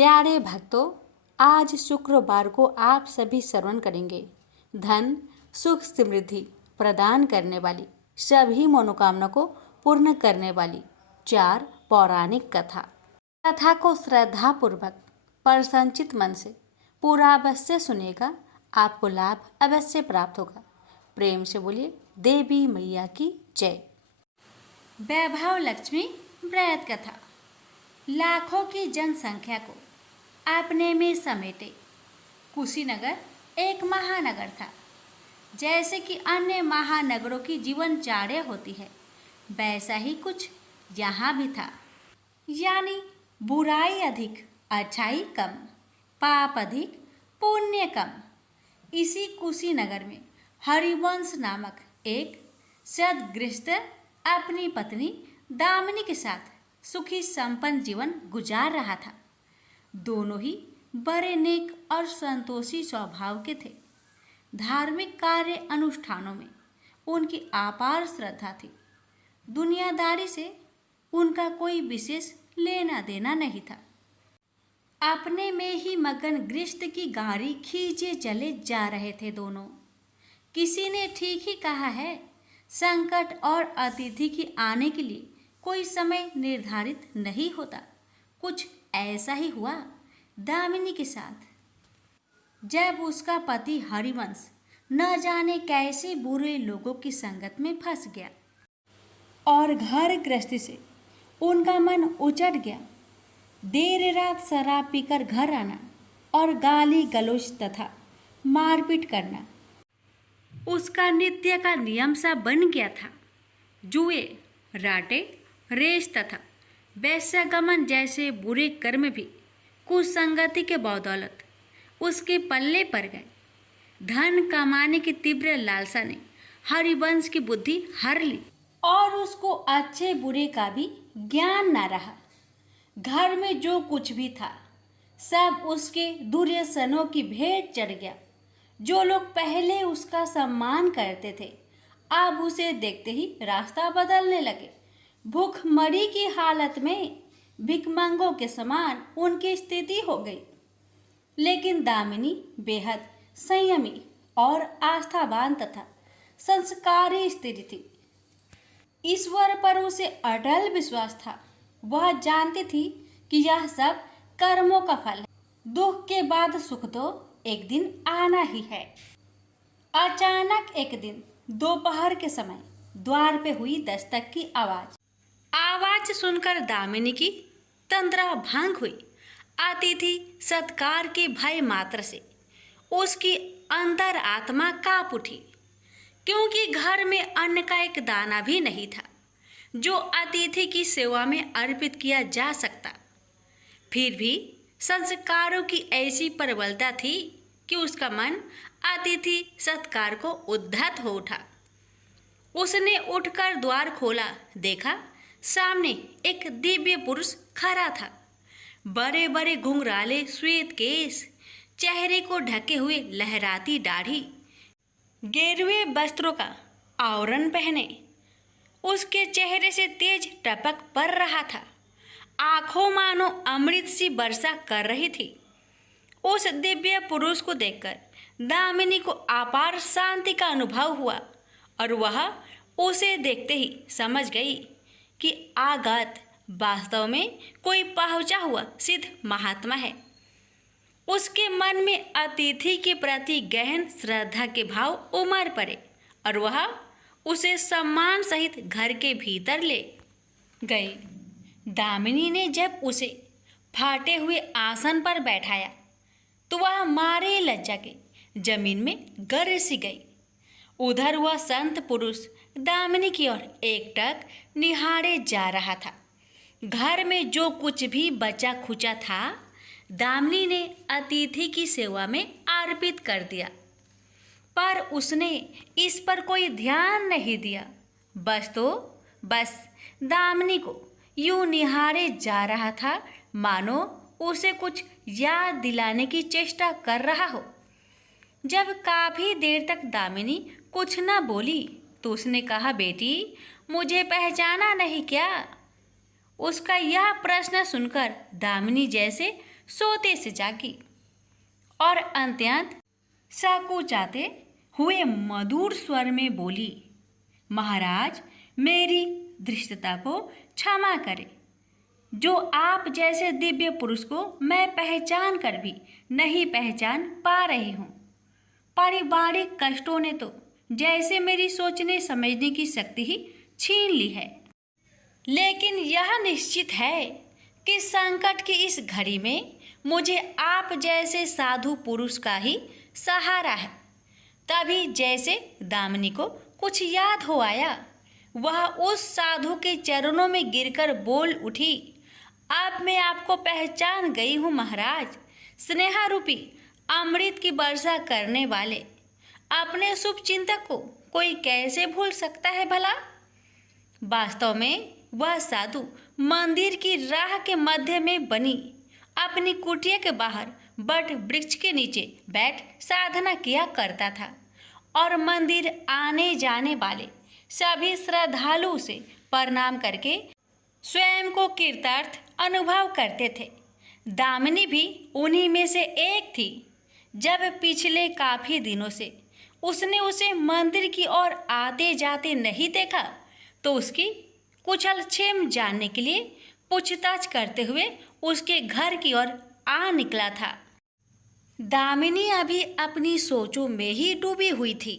प्यारे भक्तों, आज शुक्रवार को आप सभी श्रवण करेंगे धन सुख समृद्धि प्रदान करने वाली, सभी मनोकामना को पूर्ण करने वाली 4 पौराणिक कथा को श्रद्धा पूर्वक प्रसन्नचित मन से पूरा अवश्य सुनेगा, आपको लाभ अवश्य प्राप्त होगा। प्रेम से बोलिए देवी मैया की जय। वैभव लक्ष्मी व्रत कथा। लाखों की जनसंख्या को अपने में समेटे कुशीनगर एक महानगर था। जैसे कि अन्य महानगरों की जीवनचर्या होती है, वैसा ही कुछ यहाँ भी था। यानी बुराई अधिक, अच्छाई कम, पाप अधिक, पुण्य कम। इसी कुशीनगर में हरिवंश नामक एक सद्गृहस्थ अपनी पत्नी दामिनी के साथ सुखी संपन्न जीवन गुजार रहा था। दोनों ही बड़े नेक और संतोषी स्वभाव के थे। धार्मिक कार्य अनुष्ठानों में उनकी अपार श्रद्धा थी। दुनियादारी से उनका कोई विशेष लेना देना नहीं था। अपने में ही मगन गृहस्थ की गाड़ी खींचे चले जा रहे थे दोनों। किसी ने ठीक ही कहा है, संकट और अतिथि की आने के लिए कोई समय निर्धारित नहीं होता। कुछ ऐसा ही हुआ दामिनी के साथ। जब उसका पति हरिवंश न जाने कैसे बुरे लोगों की संगत में फंस गया और घर गृहस्थी से उनका मन उचट गया। देर रात शराब पीकर घर आना और गाली गलौज तथा मारपीट करना उसका नित्य का नियम सा बन गया था। जुए, राटे, रेस तथा वैश्यगमन जैसे बुरे कर्म भी कुसंगति के बदौलत उसके पल्ले पड़ गए। धन कमाने की तीव्र लालसा ने हरिवंश की बुद्धि हर ली और उसको अच्छे बुरे का भी ज्ञान न रहा। घर में जो कुछ भी था सब उसके दुर्व्यसनों की भेंट चढ़ गया। जो लोग पहले उसका सम्मान करते थे अब उसे देखते ही रास्ता बदलने लगे। भूखमरी की हालत में भिखमंगों के समान उनकी स्थिति हो गई। लेकिन दामिनी बेहद संयमी और आस्थावान तथा संस्कारी स्त्री थी। ईश्वर पर उसे अटल विश्वास था। वह जानती थी कि यह सब कर्मों का फल है। दुख के बाद सुख तो एक दिन आना ही है। अचानक एक दिन दोपहर के समय द्वार पे हुई दस्तक की आवाज सुनकर दामिनी की तंद्रा भंग हुई। अतिथि सत्कार के भय मात्र से उसकी अंतर आत्मा कांप उठी, क्योंकि घर में अन्न का एक दाना भी नहीं था जो अतिथि की सेवा में अर्पित किया जा सकता। फिर भी संस्कारों की ऐसी प्रबलता थी कि उसका मन अतिथि सत्कार को उद्धत हो उठा। उसने उठकर द्वार खोला, देखा सामने एक दिव्य पुरुष खड़ा था। बड़े बड़े घुंघराले श्वेत केश, चेहरे को ढके हुए लहराती दाढ़ी, गेरुए वस्त्रों का आवरण पहने उसके चेहरे से तेज टपक पड़ रहा था। आंखों मानो अमृत सी वर्षा कर रही थी। उस दिव्य पुरुष को देखकर दामिनी को अपार शांति का अनुभव हुआ और वह उसे देखते ही समझ गई कि आगत वास्तव में कोई पहुंचा हुआ सिद्ध महात्मा है। उसके मन में अतिथि के प्रति गहन श्रद्धा के भाव उमड़ पड़े और वह उसे सम्मान सहित घर के भीतर ले गई। दामिनी ने जब उसे फाटे हुए आसन पर बैठाया तो वह मारे लज्जा के जमीन में गिर सी गई। उधर वह संत पुरुष दामिनी की ओर एकटक निहारे जा रहा था। घर में जो कुछ भी बचा खुचा था दामिनी ने अतिथि की सेवा में अर्पित कर दिया, पर उसने इस पर कोई ध्यान नहीं दिया। बस दामिनी को यूं निहारे जा रहा था मानो उसे कुछ याद दिलाने की चेष्टा कर रहा हो। जब काफी देर तक दामिनी कुछ न बोली तो उसने कहा, बेटी मुझे पहचाना नहीं क्या? उसका यह प्रश्न सुनकर दामिनी जैसे सोते से जागी और अत्यंत संकुचाते हुए मधुर स्वर में बोली, महाराज, मेरी धृष्टता को क्षमा करें। जो आप जैसे दिव्य पुरुष को मैं पहचान कर भी नहीं पहचान पा रही हूँ। पारिवारिक कष्टों ने तो जैसे मेरी सोचने समझने की शक्ति ही छीन ली है। लेकिन यह निश्चित है कि संकट की इस घड़ी में मुझे आप जैसे साधु पुरुष का ही सहारा है। तभी जैसे दामिनी को कुछ याद हो आया, वह उस साधु के चरणों में गिरकर बोल उठी, अब मैं आपको पहचान गई हूँ महाराज। स्नेहारूपी अमृत की वर्षा करने वाले अपने शुभ चिंतक को कोई कैसे भूल सकता है भला। वास्तव में वह साधु मंदिर की राह के मध्य में बनी अपनी कुटिया के बाहर बट वृक्ष के नीचे बैठ साधना किया करता था और मंदिर आने जाने वाले सभी श्रद्धालु उसे प्रणाम करके स्वयं को कृतार्थ अनुभव करते थे। दामिनी भी उन्हीं में से एक थी। जब पिछले काफी दिनों से उसने उसे मंदिर की ओर आते जाते नहीं देखा तो उसकी कुशल क्षेम जानने के लिए पूछताछ करते हुए उसके घर की ओर आ निकला था। दामिनी अभी अपनी सोचों में ही डूबी हुई थी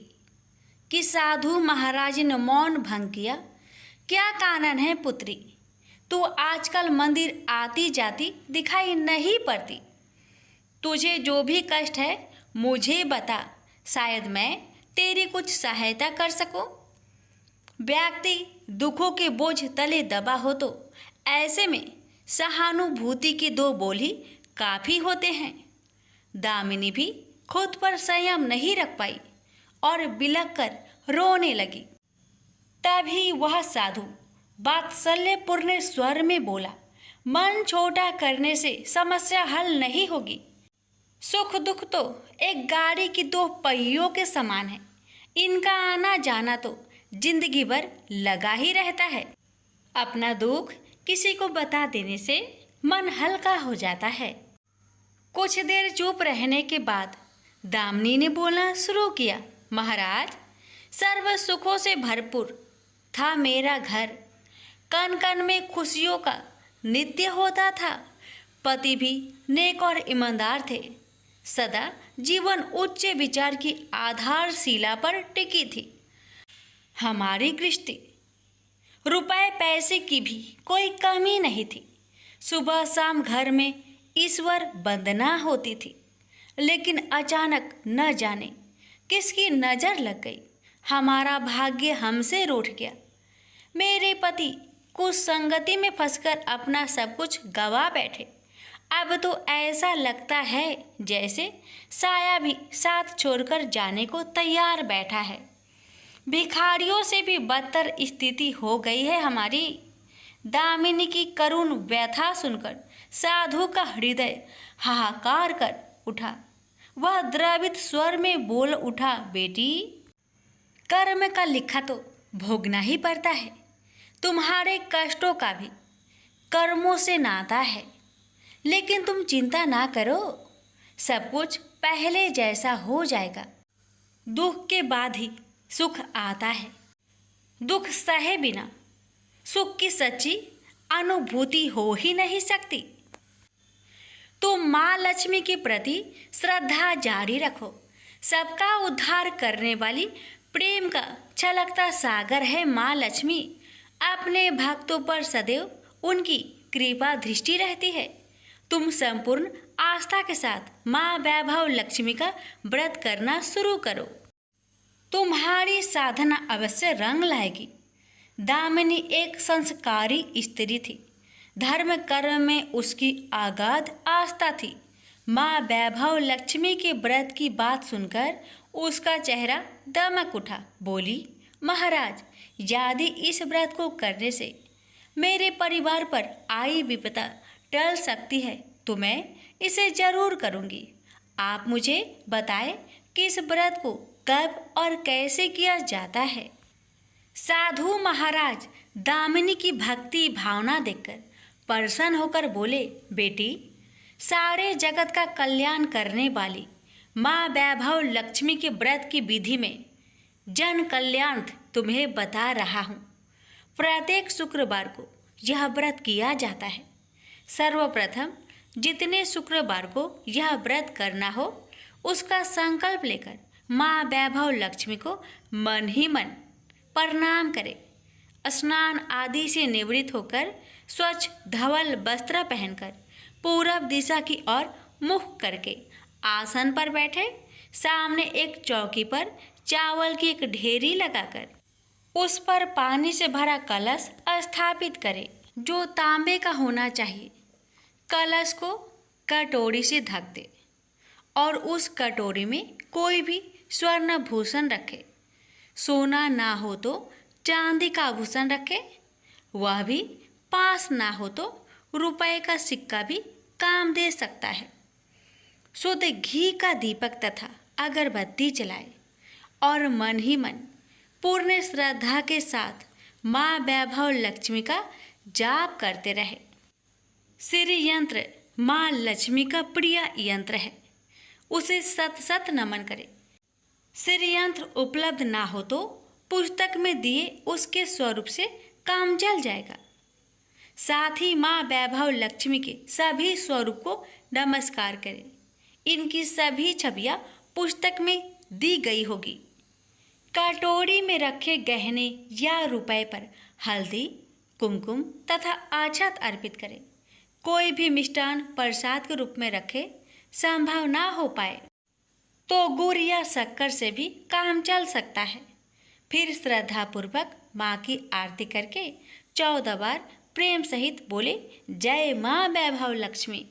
कि साधु महाराज ने मौन भंग किया। क्या कारण है पुत्री, तू आजकल मंदिर आती जाती दिखाई नहीं पड़ती। तुझे जो भी कष्ट है मुझे बता, शायद मैं तेरी कुछ सहायता कर सकूं। व्यक्ति दुखों के बोझ तले दबा हो तो ऐसे में सहानुभूति के दो बोल ही काफ़ी होते हैं। दामिनी भी खुद पर संयम नहीं रख पाई और बिलख कर रोने लगी। तभी वह साधु वात्सल्यपूर्ण स्वर में बोला, मन छोटा करने से समस्या हल नहीं होगी। सुख दुख तो एक गाड़ी की दो पहियों के समान है। इनका आना जाना तो जिंदगी भर लगा ही रहता है। अपना दुख किसी को बता देने से मन हल्का हो जाता है। कुछ देर चुप रहने के बाद दामिनी ने बोलना शुरू किया, महाराज, सर्व सुखों से भरपूर था मेरा घर। कण कण में खुशियों का नित्य होता था। पति भी नेक और ईमानदार थे। सदा जीवन उच्च विचार की आधारशिला पर टिकी थी। हमारी गृहस्थी रुपए पैसे की भी कोई कमी नहीं थी। सुबह शाम घर में ईश्वर वंदना होती थी। लेकिन अचानक न जाने किसकी नज़र लग गई, हमारा भाग्य हमसे रूठ गया। मेरे पति कुछ संगति में फंसकर अपना सब कुछ गवा बैठे। अब तो ऐसा लगता है जैसे साया भी साथ छोड़कर जाने को तैयार बैठा है। भिखारियों से भी बदतर स्थिति हो गई है हमारी। दामिनी की करुण व्यथा सुनकर साधु का हृदय हाहाकार कर उठा। वह द्रवित स्वर में बोल उठा, बेटी, कर्म का लिखा तो भोगना ही पड़ता है। तुम्हारे कष्टों का भी कर्मों से नाता है। लेकिन तुम चिंता ना करो, सब कुछ पहले जैसा हो जाएगा। दुख के बाद ही सुख आता है। दुख सहे बिना सुख की सच्ची अनुभूति हो ही नहीं सकती। तुम माँ लक्ष्मी के प्रति श्रद्धा जारी रखो। सबका उद्धार करने वाली प्रेम का छलकता सागर है माँ लक्ष्मी। अपने भक्तों पर सदैव उनकी कृपा दृष्टि रहती है। तुम संपूर्ण आस्था के साथ माँ वैभव लक्ष्मी का व्रत करना शुरू करो। तुम्हारी साधना अवश्य रंग लाएगी। दामिनी एक संस्कारी स्त्री थी। धर्म कर्म में उसकी अगाध आस्था थी। माँ वैभव लक्ष्मी के व्रत की बात सुनकर उसका चेहरा दमक उठा। बोली, महाराज, यदि इस व्रत को करने से मेरे परिवार पर आई विपदा टल सकती है तो मैं इसे जरूर करूँगी। आप मुझे बताएं कि इस व्रत को कब और कैसे किया जाता है। साधु महाराज दामिनी की भक्ति भावना देखकर प्रसन्न होकर बोले, बेटी, सारे जगत का कल्याण करने वाली माँ वैभव लक्ष्मी के व्रत की विधि में जन कल्याण तुम्हें बता रहा हूँ। प्रत्येक शुक्रवार को यह व्रत किया जाता है। सर्वप्रथम जितने शुक्रवार को यह व्रत करना हो उसका संकल्प लेकर माँ वैभव लक्ष्मी को मन ही मन प्रणाम करें। स्नान आदि से निवृत्त होकर स्वच्छ धवल वस्त्र पहनकर पूरब दिशा की ओर मुख करके आसन पर बैठे। सामने एक चौकी पर चावल की एक ढेरी लगाकर उस पर पानी से भरा कलश स्थापित करें जो तांबे का होना चाहिए। कलश को कटोरी से ढक दे और उस कटोरी में कोई भी स्वर्ण भूषण रखे। सोना ना हो तो चांदी का आभूषण रखे, वह भी पास ना हो तो रुपए का सिक्का भी काम दे सकता है। शुद्ध घी का दीपक तथा अगरबत्ती जलाए और मन ही मन पूर्ण श्रद्धा के साथ माँ वैभव लक्ष्मी का जाप करते रहे। श्री यंत्र माँ लक्ष्मी का प्रिय यंत्र है, उसे सत सत नमन करें। श्री यंत्र उपलब्ध ना हो तो पुस्तक में दिए उसके स्वरूप से काम चल जाएगा। साथ ही माँ वैभव लक्ष्मी के सभी स्वरूप को नमस्कार करें। इनकी सभी छवियाँ पुस्तक में दी गई होगी। कटोरी में रखे गहने या रुपए पर हल्दी, कुमकुम तथा अक्षत अर्पित करें। कोई भी मिष्टान प्रसाद के रूप में रखे संभव ना हो पाए तो गुड़ या शक्कर से भी काम चल सकता है। फिर श्रद्धापूर्वक माँ की आरती करके 14 बार प्रेम सहित बोले, जय माँ वैभव लक्ष्मी।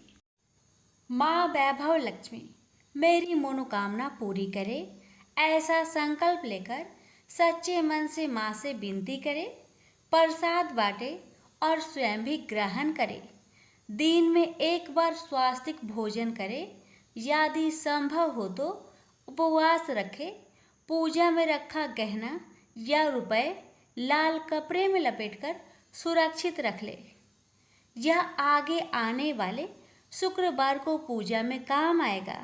माँ वैभव लक्ष्मी मेरी मनोकामना पूरी करे, ऐसा संकल्प लेकर सच्चे मन से माँ से विनती करे। प्रसाद बांटे और स्वयं भी ग्रहण करे। दिन में एक बार स्वास्तिक भोजन करे। यदि संभव हो तो उपवास रखे। पूजा में रखा गहना या रुपए लाल कपड़े में लपेटकर सुरक्षित रख ले। यह आगे आने वाले शुक्रवार को पूजा में काम आएगा।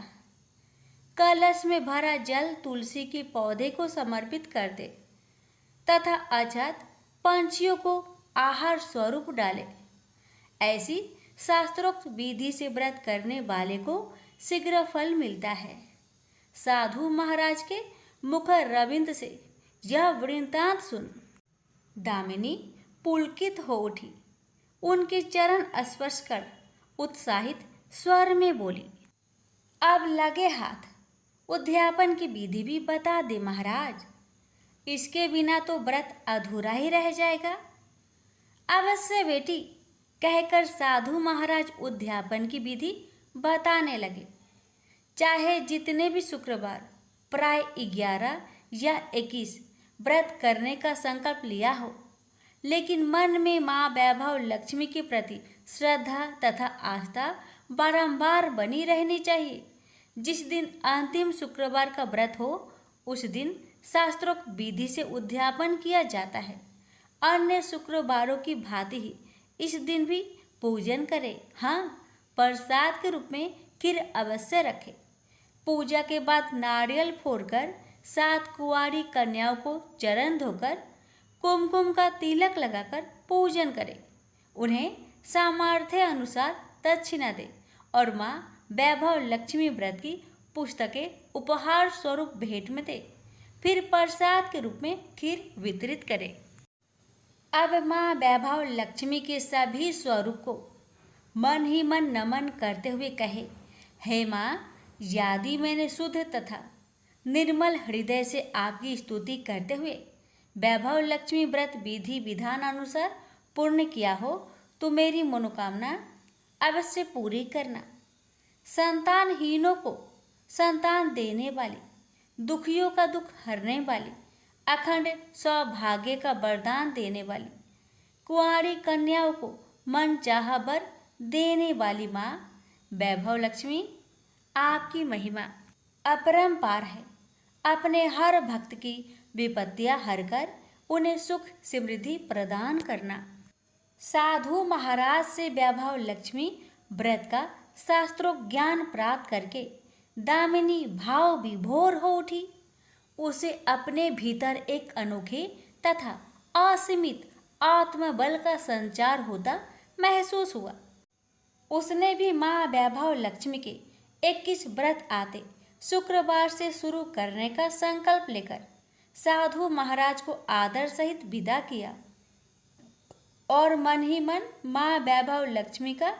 कलश में भरा जल तुलसी के पौधे को समर्पित कर दे तथा अक्षत पंछियों को आहार स्वरूप डाले। ऐसी शास्त्रोक्त विधि से व्रत करने वाले को शीघ्र फल मिलता है। साधु महाराज के मुख रविंद से यह वृत्तांत सुन दामिनी पुलकित हो उठी। उनके चरण स्पर्श कर उत्साहित स्वर में बोली, अब लगे हाथ उद्यापन की विधि भी बता दे महाराज। इसके बिना तो व्रत अधूरा ही रह जाएगा। अवश्य बेटी, कहकर साधु महाराज उद्यापन की विधि बताने लगे। चाहे जितने भी शुक्रवार प्राय 11 या 21 व्रत करने का संकल्प लिया हो, लेकिन मन में माँ वैभव लक्ष्मी के प्रति श्रद्धा तथा आस्था बारंबार बनी रहनी चाहिए। जिस दिन अंतिम शुक्रवार का व्रत हो उस दिन शास्त्रोक्त विधि से उद्यापन किया जाता है। अन्य शुक्रवारों की भांति ही इस दिन भी पूजन करें। हाँ, प्रसाद के रूप में खीर अवश्य रखें। पूजा के बाद नारियल फोड़कर 7 कुंवारी कन्याओं को चरण धोकर कुमकुम का तिलक लगाकर पूजन करें। उन्हें सामर्थ्य अनुसार दक्षिणा दें और माँ वैभव लक्ष्मी व्रत की पुस्तकें उपहार स्वरूप भेंट में दें। फिर प्रसाद के रूप में खीर वितरित करें। अब माँ वैभव लक्ष्मी के सभी स्वरूप को मन ही मन नमन करते हुए कहे, हे माँ, यदि मैंने शुद्ध तथा निर्मल हृदय से आपकी स्तुति करते हुए वैभव लक्ष्मी व्रत विधि विधान अनुसार पूर्ण किया हो तो मेरी मनोकामना अवश्य पूरी करना। संतानहीनों को संतान देने वाली, दुखियों का दुख हरने वाली, अखंड सौभाग्य का वरदान देने वाली, कुंवारी कन्याओं को मन चाहा वर देने वाली माँ वैभव लक्ष्मी, आपकी महिमा अपरंपार है। अपने हर भक्त की विपत्तियां हरकर उन्हें सुख समृद्धि प्रदान करना। साधु महाराज से वैभव लक्ष्मी व्रत का शास्त्रों ज्ञान प्राप्त करके दामिनी भाव विभोर हो उठी। उसे अपने भीतर एक अनोखे तथा असीमित आत्मबल का संचार होता महसूस हुआ। उसने भी माँ वैभव लक्ष्मी के 21 व्रत आते शुक्रवार से शुरू करने का संकल्प लेकर साधु महाराज को आदर सहित विदा किया और मन ही मन माँ वैभव लक्ष्मी का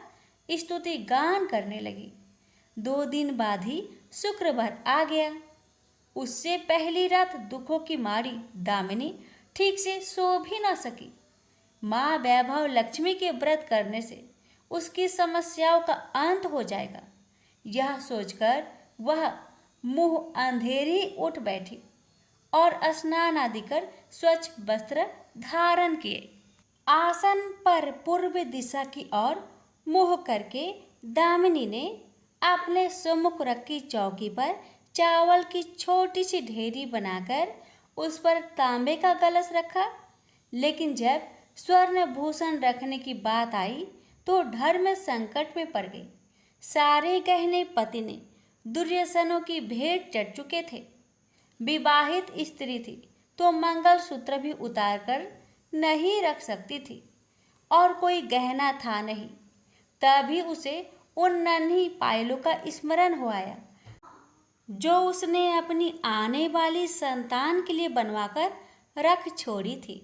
स्तुति गान करने लगी। 2 दिन बाद ही शुक्रवार आ गया। उससे पहली रात दुखों की मारी दामिनी ठीक से सो भी न सकी। माँ वैभव लक्ष्मी के व्रत करने से उसकी समस्याओं का अंत हो जाएगा, यह सोचकर वह मुंह अंधेरी उठ बैठी और स्नान आदि कर स्वच्छ वस्त्र धारण किए। आसन पर पूर्व दिशा की ओर मुंह करके दामिनी ने अपने सम्मुख रखी चौकी पर चावल की छोटी सी ढेरी बनाकर उस पर तांबे का कलश रखा। लेकिन जब स्वर्ण भूषण रखने की बात आई तो धर्म संकट में पड़ गई। सारे गहने पति ने दुर्योधनों की भेंट चढ़ चुके थे। विवाहित स्त्री थी तो मंगलसूत्र भी उतार कर नहीं रख सकती थी और कोई गहना था नहीं। तभी उसे उन नन्ही पायलों का स्मरण हो आया जो उसने अपनी आने वाली संतान के लिए बनवाकर रख छोड़ी थी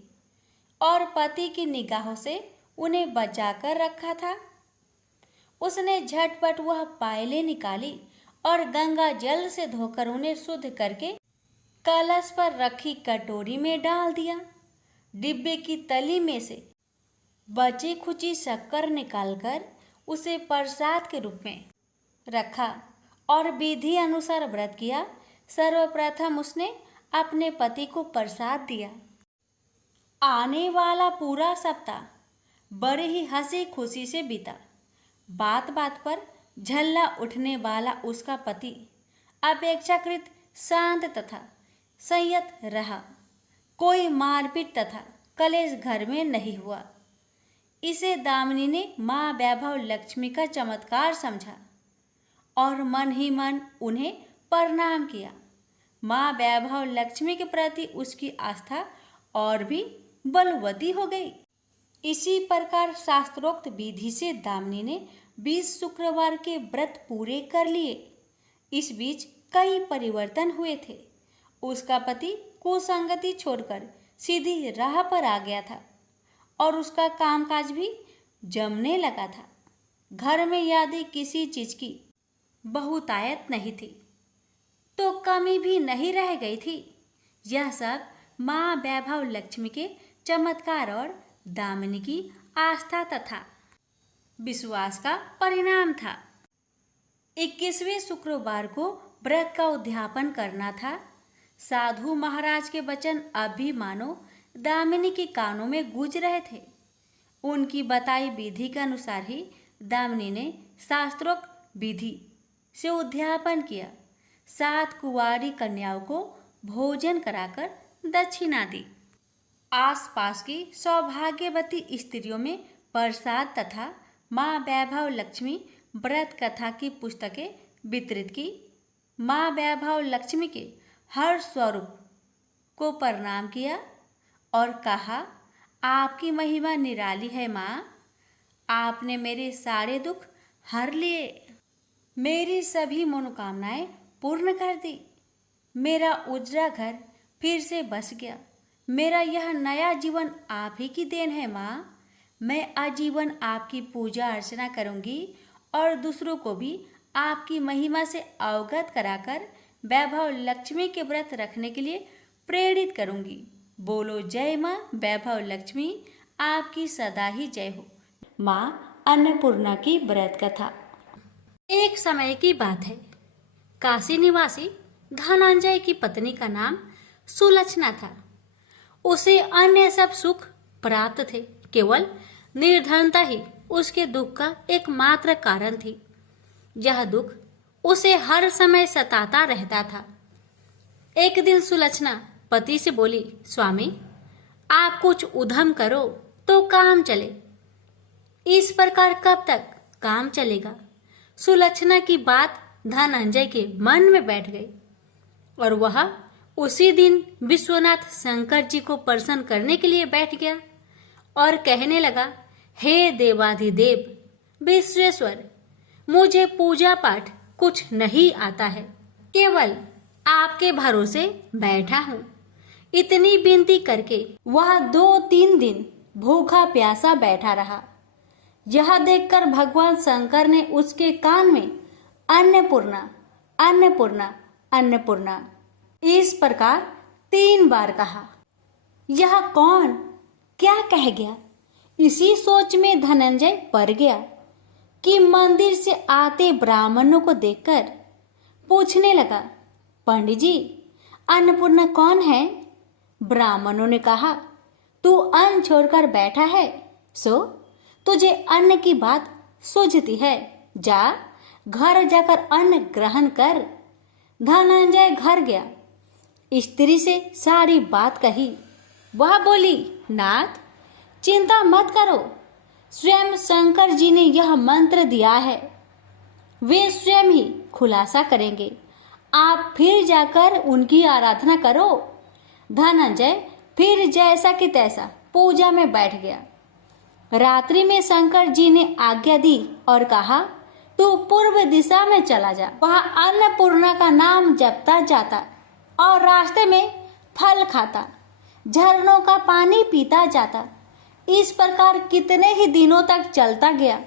और पति की निगाहों से उन्हें बचाकर रखा था। उसने झटपट वह पायलें निकाली और गंगा जल से धोकर उन्हें शुद्ध करके कलश पर रखी कटोरी में डाल दिया। डिब्बे की तली में से बची खुची शक्कर निकालकर उसे प्रसाद के रूप में रखा और विधि अनुसार व्रत किया। सर्वप्रथम उसने अपने पति को प्रसाद दिया। आने वाला पूरा सप्ताह बड़े ही हंसी खुशी से बीता। बात बात पर झल्ला उठने वाला उसका पति अपेक्षाकृत शांत तथा संयत रहा। कोई मारपीट तथा कलेश घर में नहीं हुआ। इसे दामिनी ने माँ वैभव लक्ष्मी का चमत्कार समझा और मन ही मन उन्हें प्रणाम किया। माँ वैभव लक्ष्मी के प्रति उसकी आस्था और भी बलवती हो गई। इसी प्रकार शास्त्रोक्त विधि से दामिनी ने 20 शुक्रवार के व्रत पूरे कर लिए। इस बीच कई परिवर्तन हुए थे। उसका पति कुसंगति छोड़कर सीधी राह पर आ गया था और उसका कामकाज भी जमने लगा था। घर में यदि किसी चीज की बहुतायत नहीं थी तो कमी भी नहीं रह गई थी। यह सब माँ वैभव लक्ष्मी के चमत्कार और दामिनी की आस्था तथा विश्वास का परिणाम था। 21वें शुक्रवार को व्रत का उद्यापन करना था। साधु महाराज के वचन अभी मानो दामिनी के कानों में गूंज रहे थे। उनकी बताई विधि के अनुसार ही दामिनी ने शास्त्रोक्त विधि से उद्यापन किया। 7 कुंवारी कन्याओं को भोजन कराकर दक्षिणा दी। आसपास की सौभाग्यवती स्त्रियों में प्रसाद तथा माँ वैभव लक्ष्मी व्रत कथा की पुस्तकें वितरित की। माँ वैभव लक्ष्मी के हर स्वरूप को प्रणाम किया और कहा, आपकी महिमा निराली है माँ। आपने मेरे सारे दुख हर लिए, मेरी सभी मनोकामनाएं पूर्ण कर दी। मेरा उजड़ा घर फिर से बस गया। मेरा यह नया जीवन आप ही की देन है माँ। मैं आजीवन आपकी पूजा अर्चना करूंगी और दूसरों को भी आपकी महिमा से अवगत कराकर वैभव लक्ष्मी के व्रत रखने के लिए प्रेरित करूंगी। बोलो जय माँ वैभव लक्ष्मी, आपकी सदा ही जय हो। माँ अन्नपूर्णा की व्रत कथा। एक समय की बात है। काशी निवासी धनंजय की पत्नी का नाम सुलक्षणा था। उसे अन्य सब सुख प्राप्त थे, केवल निर्धनता ही उसके दुख का एकमात्र कारण थी। यह दुख उसे हर समय सताता रहता था। एक दिन सुलक्षणा पति से बोली, स्वामी आप कुछ उद्यम करो तो काम चले। इस प्रकार कब तक काम चलेगा? सुलक्षणा की बात धनंजय के मन में बैठ गई और वह उसी दिन विश्वनाथ शंकर जी को प्रसन्न करने के लिए बैठ गया और कहने लगा, हे देवाधिदेव विश्वेश्वर, मुझे पूजा पाठ कुछ नहीं आता है, केवल आपके भरोसे बैठा हूँ। इतनी विनती करके वह 2-3 दिन भूखा प्यासा बैठा रहा। यह देखकर भगवान शंकर ने उसके कान में अन्नपूर्णा अन्नपूर्णा अन्नपूर्णा इस प्रकार 3 बार कहा। यह कौन क्या कह गया? इसी सोच में धनंजय पड़ गया कि मंदिर से आते ब्राह्मणों को देखकर पूछने लगा, पंडित जी, अन्नपूर्णा कौन है? ब्राह्मणों ने कहा, तू अन्न छोड़कर बैठा है, सो तुझे अन्न की बात सूझती है, जा घर जाकर अन्न ग्रहण कर। धनंजय घर गया, स्त्री से सारी बात कही। वह बोली, नाथ चिंता मत करो, स्वयं शंकर जी ने यह मंत्र दिया है, वे स्वयं ही खुलासा करेंगे, आप फिर जाकर उनकी आराधना करो। धनंजय फिर जैसा कि तैसा पूजा में बैठ गया। रात्रि में शंकर जी ने आज्ञा दी और कहा, तू पूर्व दिशा में चला जा, वहां अन्नपूर्णा का नाम जपता जाता और रास्ते में फल खाता, झरनों का पानी पीता जाता। इस प्रकार कितने ही दिनों तक चलता गया।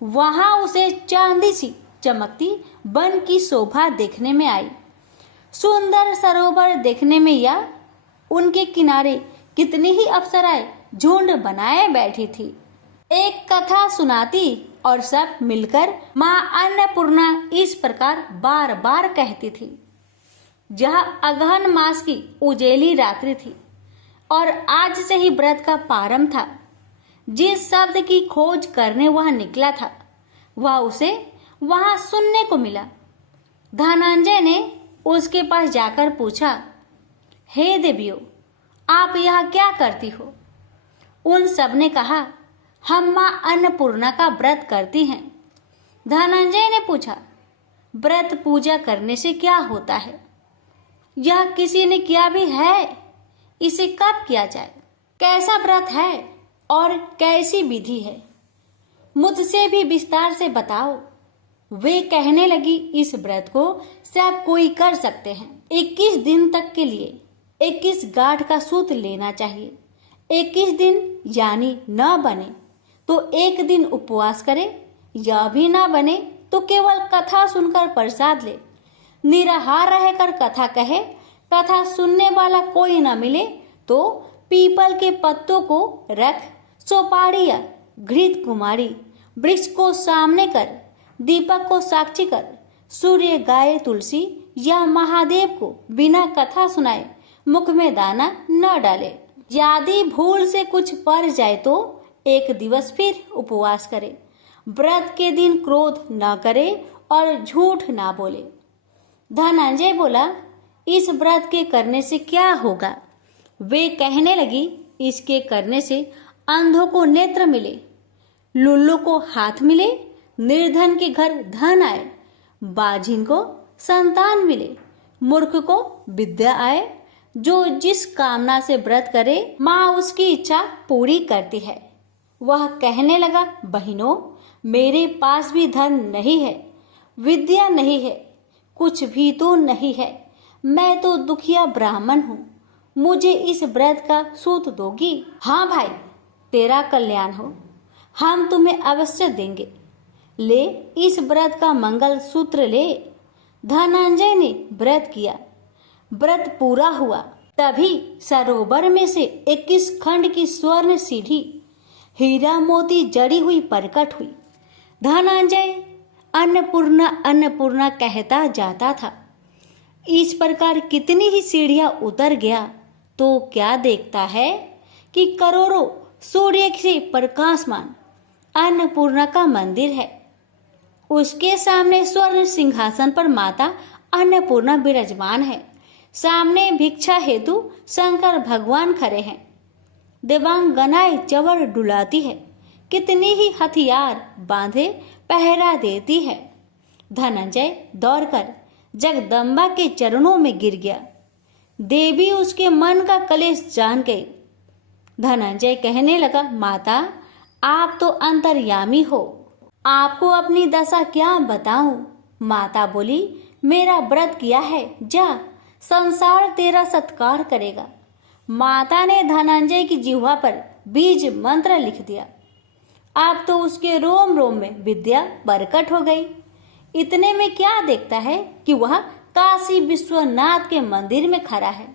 वहां उसे चांदी सी चमकती वन की शोभा देखने में आई। सुंदर सरोवर देखने में या उनके किनारे कितनी ही अप्सराएं झुंड बनाए बैठी थी। एक कथा सुनाती और सब मिलकर माँ अन्नपूर्णा इस प्रकार बार बार कहती थी। यह अगहन मास की उजेली रात्रि थी और आज से ही व्रत का प्रारंभ था। जिस शब्द की खोज करने वह निकला था वह उसे वहां सुनने को मिला। धनंजय ने उसके पास जाकर पूछा, हे देवियों, आप यह क्या करती हो? उन सब ने कहा, हम माँ अन्नपूर्णा का व्रत करती हैं। धनंजय ने पूछा, व्रत पूजा करने से क्या होता है? यह किसी ने किया भी है? इसे कब किया जाए? कैसा व्रत है और कैसी विधि है? मुझसे भी विस्तार से बताओ। वे कहने लगी, इस व्रत को सब कोई कर सकते हैं। 21 दिन तक के लिए 21 गांठ का सूत्र लेना चाहिए। 21 दिन यानी न बने तो 1 दिन उपवास करे, या भी ना बने तो केवल कथा सुनकर प्रसाद ले। निराहार रहकर कथा कहे, कथा सुनने वाला कोई न मिले तो पीपल के पत्तों को रख, सोपारी या घृत कुमारी वृक्ष को सामने कर, दीपक को साक्षी कर, सूर्य, गाय, तुलसी या महादेव को बिना कथा सुनाए मुख में दाना न डाले। यदि भूल से कुछ पड़ जाए तो 1 दिवस फिर उपवास करे। व्रत के दिन क्रोध न करे और झूठ ना बोले। धनंजय बोला, इस व्रत के करने से क्या होगा? वे कहने लगी, इसके करने से अंधों को नेत्र मिले, लुल्लू को हाथ मिले, निर्धन के घर धन आए, बाझिन को संतान मिले, मूर्ख को विद्या आए। जो जिस कामना से व्रत करे माँ उसकी इच्छा पूरी करती है। वह कहने लगा, बहनों, मेरे पास भी धन नहीं है, विद्या नहीं है, कुछ भी तो नहीं है। मैं तो दुखिया ब्राह्मण हूँ, मुझे इस व्रत का सूत दोगी? हाँ भाई, तेरा कल्याण हो, हम तुम्हें अवश्य देंगे। ले इस व्रत का मंगल सूत्र ले। धनंजय ने व्रत किया। व्रत पूरा हुआ तभी सरोवर में से 21 खंड की स्वर्ण सीढ़ी हीरा मोती जड़ी हुई प्रकट हुई। धनंजय अन्नपूर्णा अन्नपूर्णा कहता जाता था। इस प्रकार कितनी ही सीढ़ियां उतर गया तो क्या देखता है कि करोड़ों सूर्य से प्रकाशमान अन्नपूर्णा का मंदिर है। उसके सामने स्वर्ण सिंहासन पर माता अन्नपूर्णा विराजमान है। सामने भिक्षा हेतु शंकर भगवान खड़े हैं। देवांगनाएं चवर डुलाती है। कितनी ही हथियार बांधे पहरा देती है। धनंजय दौड़कर जगदम्बा के चरणों में गिर गया। देवी उसके मन का कलेश जान गई। धनंजय कहने लगा, माता आप तो अंतर्यामी हो, आपको अपनी दशा क्या बताऊं। माता बोली, मेरा व्रत किया है, जा, संसार तेरा सत्कार करेगा। माता ने धनंजय की जिह्वा पर बीज मंत्र लिख दिया। अब तो उसके रोम रोम में विद्या प्रकट हो गई। इतने में क्या देखता है कि वह काशी विश्वनाथ के मंदिर में खड़ा है।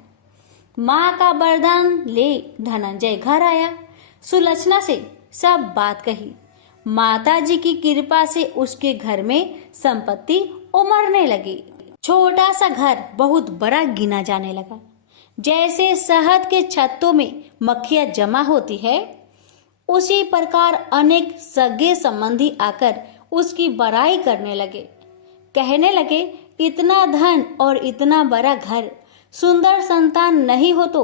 माँ का वरदान ले धनंजय घर आया। सुलक्षणा से सब बात कही। माता जी की कृपा से उसके घर में संपत्ति उमड़ने लगी। छोटा सा घर बहुत बड़ा गिना जाने लगा। जैसे शहद के छत्तों में मक्खियां जमा होती है, उसी प्रकार अनेक सगे संबंधी आकर उसकी बड़ाई करने लगे। कहने लगे, इतना धन और इतना बड़ा घर, सुंदर संतान नहीं हो तो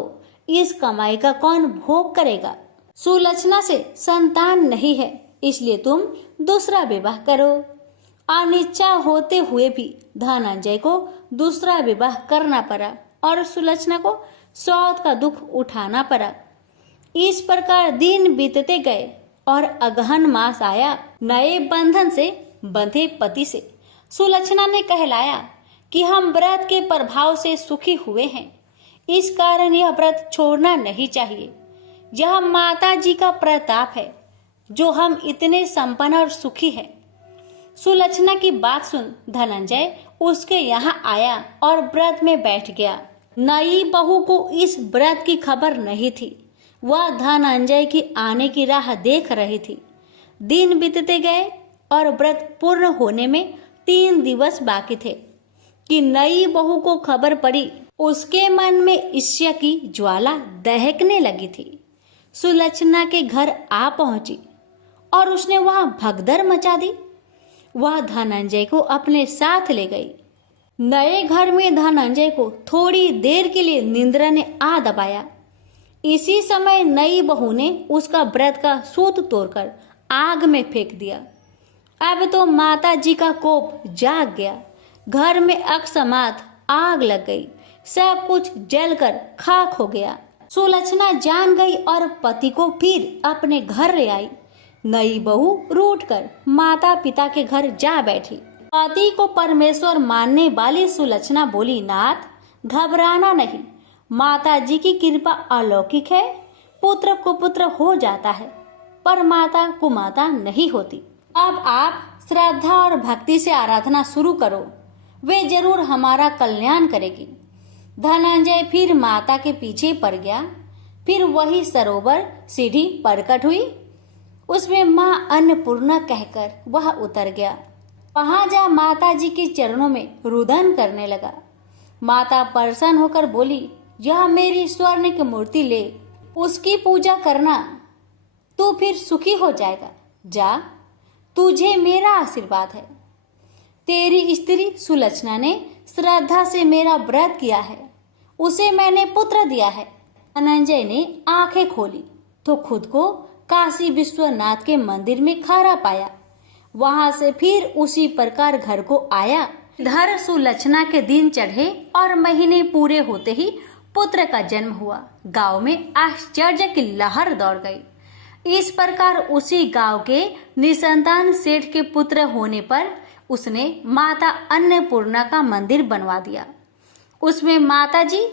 इस कमाई का कौन भोग करेगा। सुलक्षणा से संतान नहीं है, इसलिए तुम दूसरा विवाह करो। अनिच्छा होते हुए भी धनंजय को दूसरा विवाह करना पड़ा और सुलक्षणा को सौत का दुख उठाना पड़ा। इस प्रकार दिन बीतते गए और अगहन मास आया। नए बंधन से बंधे पति से सुलक्षणा ने कहलाया कि हम व्रत के प्रभाव से सुखी हुए हैं, इस कारण यह व्रत छोड़ना नहीं चाहिए। यह माता जी का प्रताप है जो हम इतने संपन्न और सुखी हैं। सुलक्षणा की बात सुन धनंजय उसके यहाँ आया और व्रत में बैठ गया। नई बहू को इस व्रत की खबर नहीं थी। वह धनंजय की आने की राह देख रही थी। दिन बीतते गए और व्रत पूर्ण होने में 3 दिवस बाकी थे कि नई बहू को खबर पड़ी। उसके मन में ईर्ष्या की ज्वाला दहकने लगी थी। सुलक्षणा के घर आ पहुंची और उसने वहां भगदड़ मचा दी। वह धनंजय को अपने साथ ले गई। नए घर में धनंजय को थोड़ी देर के लिए निंद्रा ने आ दबाया। इसी समय नई बहू ने उसका व्रत का सूत तोड़कर आग में फेंक दिया। अब तो माता जी का कोप जाग गया। घर में अकस्मात आग लग गई। सब कुछ जलकर खाक हो गया। सुलक्षणा जान गई और पति को फिर अपने घर ले आई। नई बहू रूठकर माता पिता के घर जा बैठी। पति को परमेश्वर मानने वाली सुलक्षणा बोली, नाथ घबराना नहीं, माता जी की कृपा अलौकिक है। पुत्र कुपुत्र हो जाता है पर माता कुमाता नहीं होती। अब आप श्रद्धा और भक्ति से आराधना शुरू करो, वे जरूर हमारा कल्याण करेगी। धनंजय फिर माता के पीछे पड़ गया। फिर वही सरोवर सीढ़ी प्रकट हुई। उसमें माँ अन्नपूर्णा कहकर वह उतर गया। वहां जा माता जी के चरणों में रुदन करने लगा। माता प्रसन्न होकर बोली, यह मेरी स्वर्ण की मूर्ति ले, उसकी पूजा करना, तू फिर सुखी हो जाएगा। जा, तुझे मेरा आशीर्वाद है। तेरी स्त्री सुलक्षणा ने श्रद्धा से मेरा व्रत किया है, उसे मैंने पुत्र दिया है। धनंजय ने आंखें खोली तो खुद को काशी विश्वनाथ के मंदिर में खड़ा पाया। वहां से फिर उसी प्रकार घर को आया। इधर सुलक्षणा के दिन चढ़े और महीने पूरे होते ही पुत्र का जन्म हुआ। गांव में आश्चर्य की लहर दौड़ गई। इस प्रकार उसी गांव के निसंतान सेठ के पुत्र होने पर उसने माता अन्नपूर्णा का मंदिर बनवा दिया। उसमें माता जी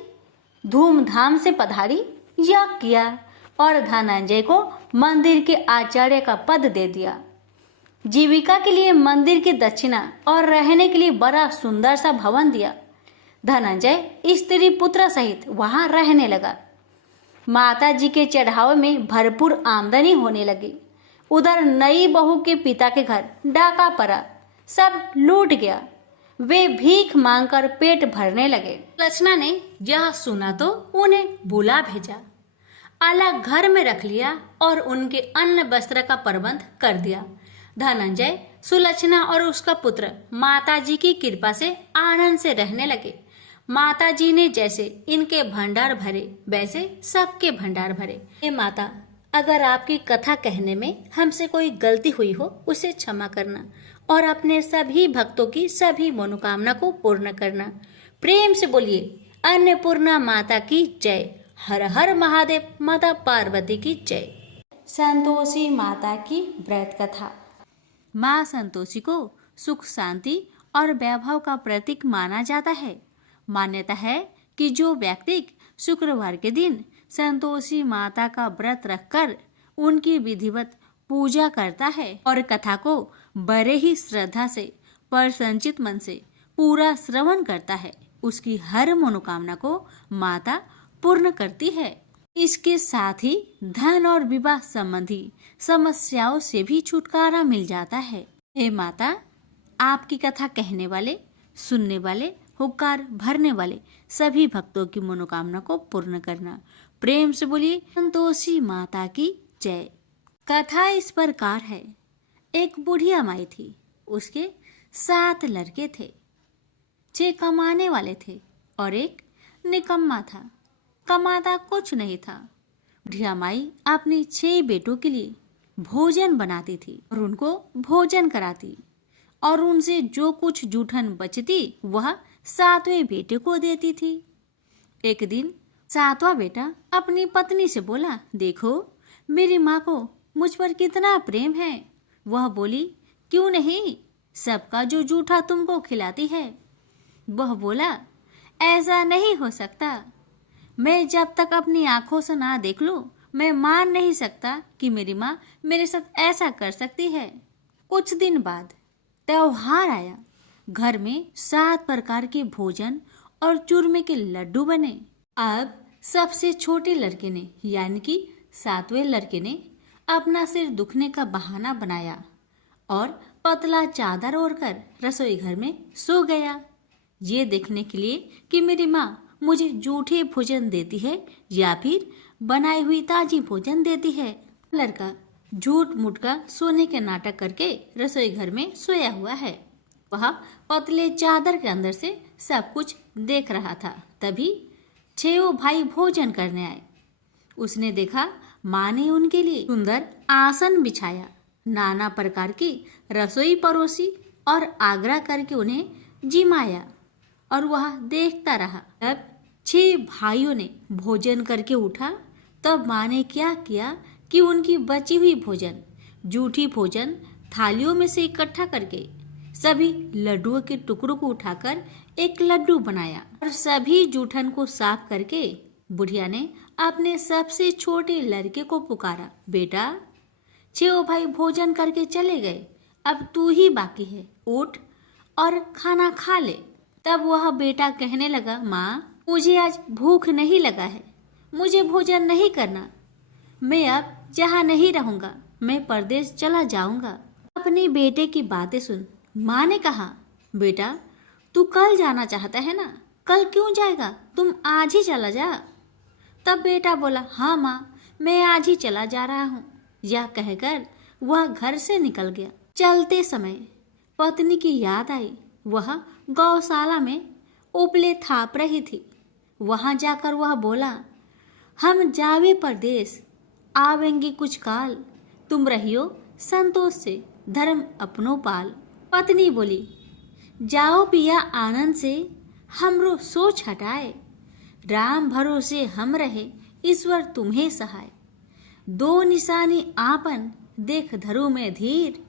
धूमधाम से पधारी, यज्ञ किया और धनंजय को मंदिर के आचार्य का पद दे दिया। जीविका के लिए मंदिर की दक्षिणा और रहने के लिए बड़ा सुंदर सा भवन दिया। धनंजय स्त्री पुत्र सहित वहां रहने लगा। माता जी के चढ़ावे में भरपूर आमदनी होने लगी। उधर नई बहू के पिता के घर डाका पड़ा, सब लूट गया। वे भीख मांगकर पेट भरने लगे। लक्षणा ने यह सुना तो उन्हें बुला भेजा, अलग घर में रख लिया और उनके अन्न वस्त्र का प्रबंध कर दिया। धनंजय, सुलक्षणा और उसका पुत्र माता जी की कृपा से आनंद से रहने लगे। माता जी ने जैसे इनके भंडार भरे वैसे सबके भंडार भरे। हे माता, अगर आपकी कथा कहने में हमसे कोई गलती हुई हो उसे क्षमा करना और अपने सभी भक्तों की सभी मनोकामना को पूर्ण करना। प्रेम से बोलिए अन्नपूर्णा माता की जय। हर हर महादेव। माता पार्वती की जय। संतोषी माता की व्रत कथा। माँ संतोषी को सुख शांति और वैभव का प्रतीक माना जाता है। मान्यता है कि जो व्यक्ति शुक्रवार के दिन संतोषी माता का व्रत रखकर उनकी विधिवत पूजा करता है और कथा को बड़े ही श्रद्धा से प्रसन्नचित मन से पूरा श्रवण करता है, उसकी हर मनोकामना को माता पूर्ण करती है। इसके साथ ही धन और विवाह संबंधी समस्याओं से भी छुटकारा मिल जाता है। हे माता, आपकी कथा कहने वाले, सुनने वाले, हुक्कार भरने वाले सभी भक्तों की मनोकामना को पूर्ण करना। प्रेम से बोलिए संतोषी माता की जय। कथा इस प्रकार है। एक बुढ़िया माई थी, उसके 7 लड़के थे। 6 कमाने वाले थे और एक निकम्मा था, कमाता कुछ नहीं था। बुढ़िया माई अपनी 6 बेटों के लिए भोजन बनाती थी और उनको भोजन कराती और उनसे जो कुछ जूठन बचती वह 7वें बेटे को देती थी। एक दिन 7वां बेटा अपनी पत्नी से बोला, देखो मेरी माँ को मुझ पर कितना प्रेम है। वह बोली, क्यों नहीं, सबका जो जूठा तुमको खिलाती है। वह बोला, ऐसा नहीं हो सकता, मैं जब तक अपनी आंखों से ना देख लूं मैं मान नहीं सकता कि मेरी माँ मेरे साथ ऐसा कर सकती है। कुछ दिन बाद त्योहार आया। घर में 7 प्रकार के भोजन और चूरमे के लड्डू बने। अब सबसे छोटे लड़के ने यानी कि 7वें लड़के ने अपना सिर दुखने का बहाना बनाया और पतला चादर ओढ़कर रसोई घर में सो गया, ये देखने के लिए कि मेरी माँ मुझे जूठे भोजन देती है या फिर बनाई हुई ताजी भोजन देती है। लड़का झूठ मूठ का सोने के नाटक करके रसोई घर में सोया हुआ है। वह पतले चादर के अंदर से सब कुछ देख रहा था। तभी 6 भाई भोजन करने आए। उसने देखा माँ ने उनके लिए सुंदर आसन बिछाया, नाना प्रकार की रसोई परोसी और आग्रह करके उन्हें जिमाया और वह देखता रहा। तब 6 भाइयों ने भोजन करके उठा। तब माँ ने क्या किया कि उनकी बची हुई भोजन, जूठी भोजन थालियों में से इकट्ठा करके सभी लड्डुओं के टुकड़ों को उठाकर एक लड्डू बनाया और सभी जूठन को साफ करके बुढ़िया ने अपने सबसे छोटे लड़के को पुकारा, बेटा 6 भाई भोजन करके चले गए, अब तू ही बाकी है, उठ और खाना खा ले। तब वह बेटा कहने लगा, माँ मुझे आज भूख नहीं लगा है, मुझे भोजन नहीं करना, मैं अब जहाँ नहीं रहूँगा, मैं परदेश चला जाऊँगा। अपने बेटे की बातें सुन माँ ने कहा, बेटा तू कल जाना चाहता है ना, कल क्यों जाएगा, तुम आज ही चला जा। तब बेटा बोला, हाँ माँ मैं आज ही चला जा रहा हूँ। यह कहकर वह घर से निकल गया। चलते समय पत्नी की याद आई। वह गौशाला में उपले थाप रही थी। वहाँ जाकर वह बोला, हम जावे परदेश, आवेंगे कुछ काल, तुम रहियो संतोष से, धर्म अपनो पाल। पत्नी बोली, जाओ पिया आनंद से, हमरो सोच हटाए, राम भरोसे हम रहे, ईश्वर तुम्हें सहाय। 2 निशानी आपन, देख धरो में धीर,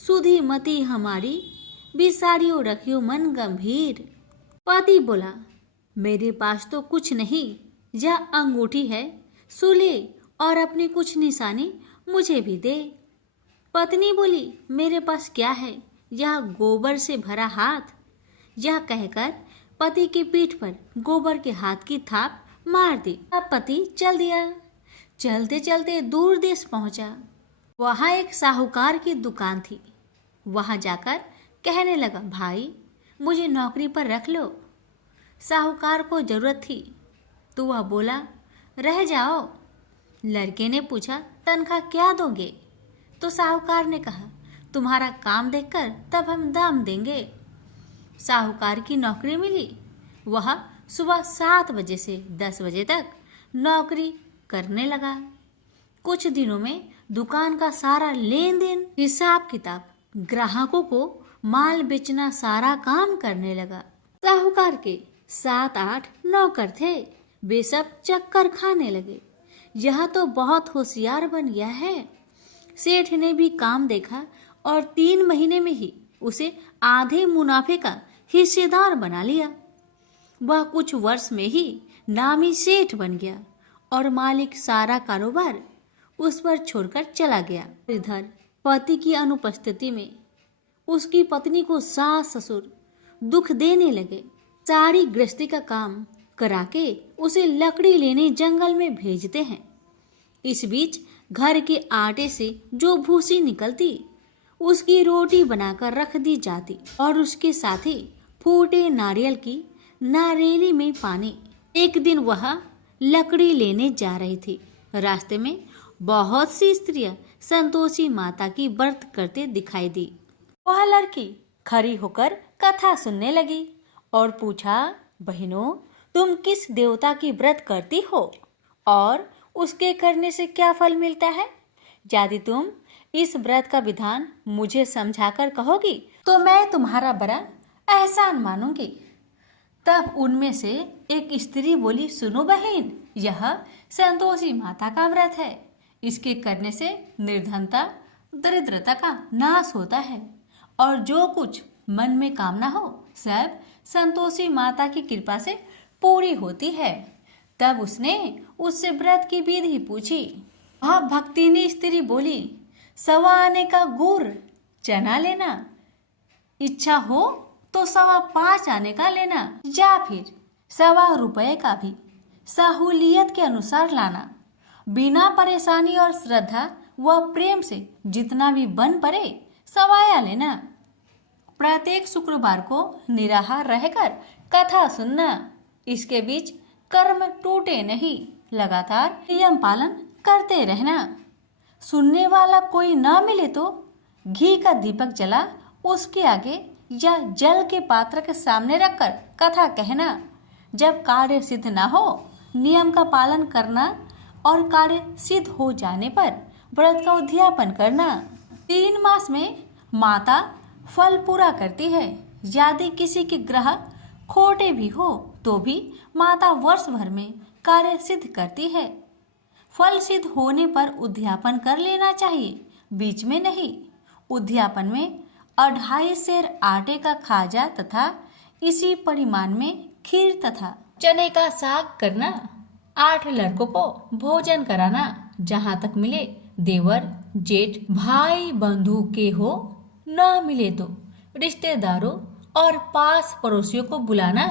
सुधी मति हमारी, बिसारियो रखियो मन गंभीर। पति बोला, मेरे पास तो कुछ नहीं, यह अंगूठी है, सुले और अपनी कुछ निशानी मुझे भी दे। पत्नी बोली, मेरे पास क्या है, यह गोबर से भरा हाथ। यह कहकर पति की पीठ पर गोबर के हाथ की थाप मार दी। अब पति चल दिया। चलते चलते दूर देश पहुंचा। वहां एक साहूकार की दुकान थी। वहां जाकर कहने लगा, भाई मुझे नौकरी पर रख लो। साहूकार को जरूरत थी तो वह बोला, रह जाओ। लड़के ने पूछा, तनख्वाह क्या दोगे? तो साहूकार ने कहा, तुम्हारा काम देखकर तब हम दाम देंगे। साहूकार की नौकरी मिली। वह सुबह 7 बजे से 10 बजे तक नौकरी करने लगा। कुछ दिनों में दुकान का सारा लेन देन, हिसाब किताब, ग्राहकों को माल बेचना, सारा काम करने लगा। साहूकार के 7-8 नौकर थे, वे सब चक्कर खाने लगे। यह तो बहुत होशियार बन गया है। सेठ ने भी काम देखा और 3 महीने में ही उसे आधे मुनाफे का हिस्सेदार बना लिया। वह कुछ वर्ष में ही नामी सेठ बन गया और मालिक सारा कारोबार उस पर छोड़कर चला गया। इधर पति की अनुपस्थिति में उसकी पत्नी को सास ससुर दुख देने लगे। सारी गृहस्थी का काम करा के उसे लकड़ी लेने जंगल में भेजते हैं। इस बीच घर के आटे से जो भूसी निकलती उसकी रोटी बनाकर रख दी जाती और उसके साथ ही फूटे नारियल की नारेली में पानी। एक दिन वह लकड़ी लेने जा रही थी। रास्ते में बहुत सी स्त्रियां संतोषी माता की व्रत करते दिखाई दी। वह लड़की खड़ी होकर कथा सुनने लगी और पूछा, बहनों, तुम किस देवता की व्रत करती हो और उसके करने से क्या फल मिलता है? यदि तुम इस व्रत का विधान मुझे समझाकर कहोगी तो मैं तुम्हारा बड़ा एहसान मानूंगी। तब उनमें से एक स्त्री बोली, सुनो बहन, यह संतोषी माता का व्रत है। इसके करने से निर्धनता, दरिद्रता का नाश होता है और जो कुछ मन में कामना हो सब संतोषी माता की कृपा से पूरी होती है। तब उसने उससे व्रत की विधि पूछी। वह भक्तिनी स्त्री बोली, 1.25 आने का गुड़ चना लेना, इच्छा हो तो 5.25 आने का लेना, या फिर 1.25 रुपये का भी सहूलियत के अनुसार लाना। बिना परेशानी और श्रद्धा व प्रेम से जितना भी बन पड़े 1.25 लेना। प्रत्येक शुक्रवार को निराहार रहकर कथा सुनना। इसके बीच कर्म टूटे नहीं, लगातार नियम पालन करते रहना। सुनने वाला कोई ना मिले तो घी का दीपक जला उसके आगे या जल के पात्र के सामने रखकर कथा कहना। जब कार्य सिद्ध ना हो नियम का पालन करना और कार्य सिद्ध हो जाने पर व्रत का उद्यापन करना। 3 मास में माता फल पूरा करती है। यदि किसी के ग्रह खोटे भी हो तो भी माता वर्ष भर में कार्य सिद्ध करती है। फल सिद्ध होने पर उद्यापन कर लेना चाहिए, बीच में नहीं। उद्यापन में 2.5 सेर आटे का खाजा तथा इसी परिमाण में खीर तथा चने का साग करना। 8 लड़कों को भोजन कराना। जहाँ तक मिले देवर, जेठ, भाई बंधु के हो, न मिले तो रिश्तेदारों और पास पड़ोसियों को बुलाना।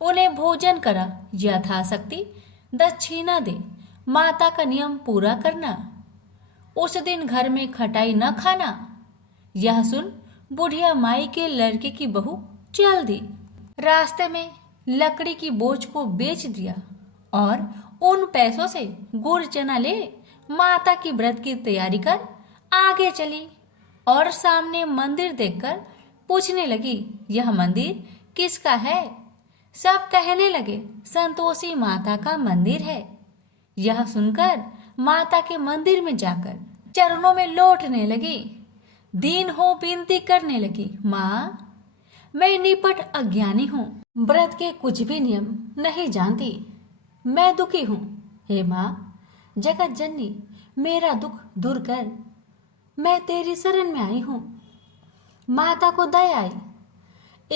उन्हें भोजन करा, यथाशक्ति दक्षिणा दे। माता का नियम पूरा करना। उस दिन घर में खटाई न खाना। यह सुन बुढ़िया माई के लड़के की बहू चल दी। रास्ते में लकड़ी की बोझ को बेच दिया और उन पैसों से गुड़ चना ले माता की व्रत की तैयारी कर आगे चली और सामने मंदिर देखकर पूछने लगी, यह मंदिर किसका है? सब कहने लगे, संतोषी माता का मंदिर है। यह सुनकर माता के मंदिर में जाकर चरणों में लौटने लगी। दीन हो विनती करने लगी, माँ, मैं निपट अज्ञानी हूँ, व्रत के कुछ भी नियम नहीं जानती, मैं दुखी हूँ। हे माँ, जगत जननी, मेरा दुख दूर कर, मैं तेरी शरण में आई हूँ। माता को दया आई।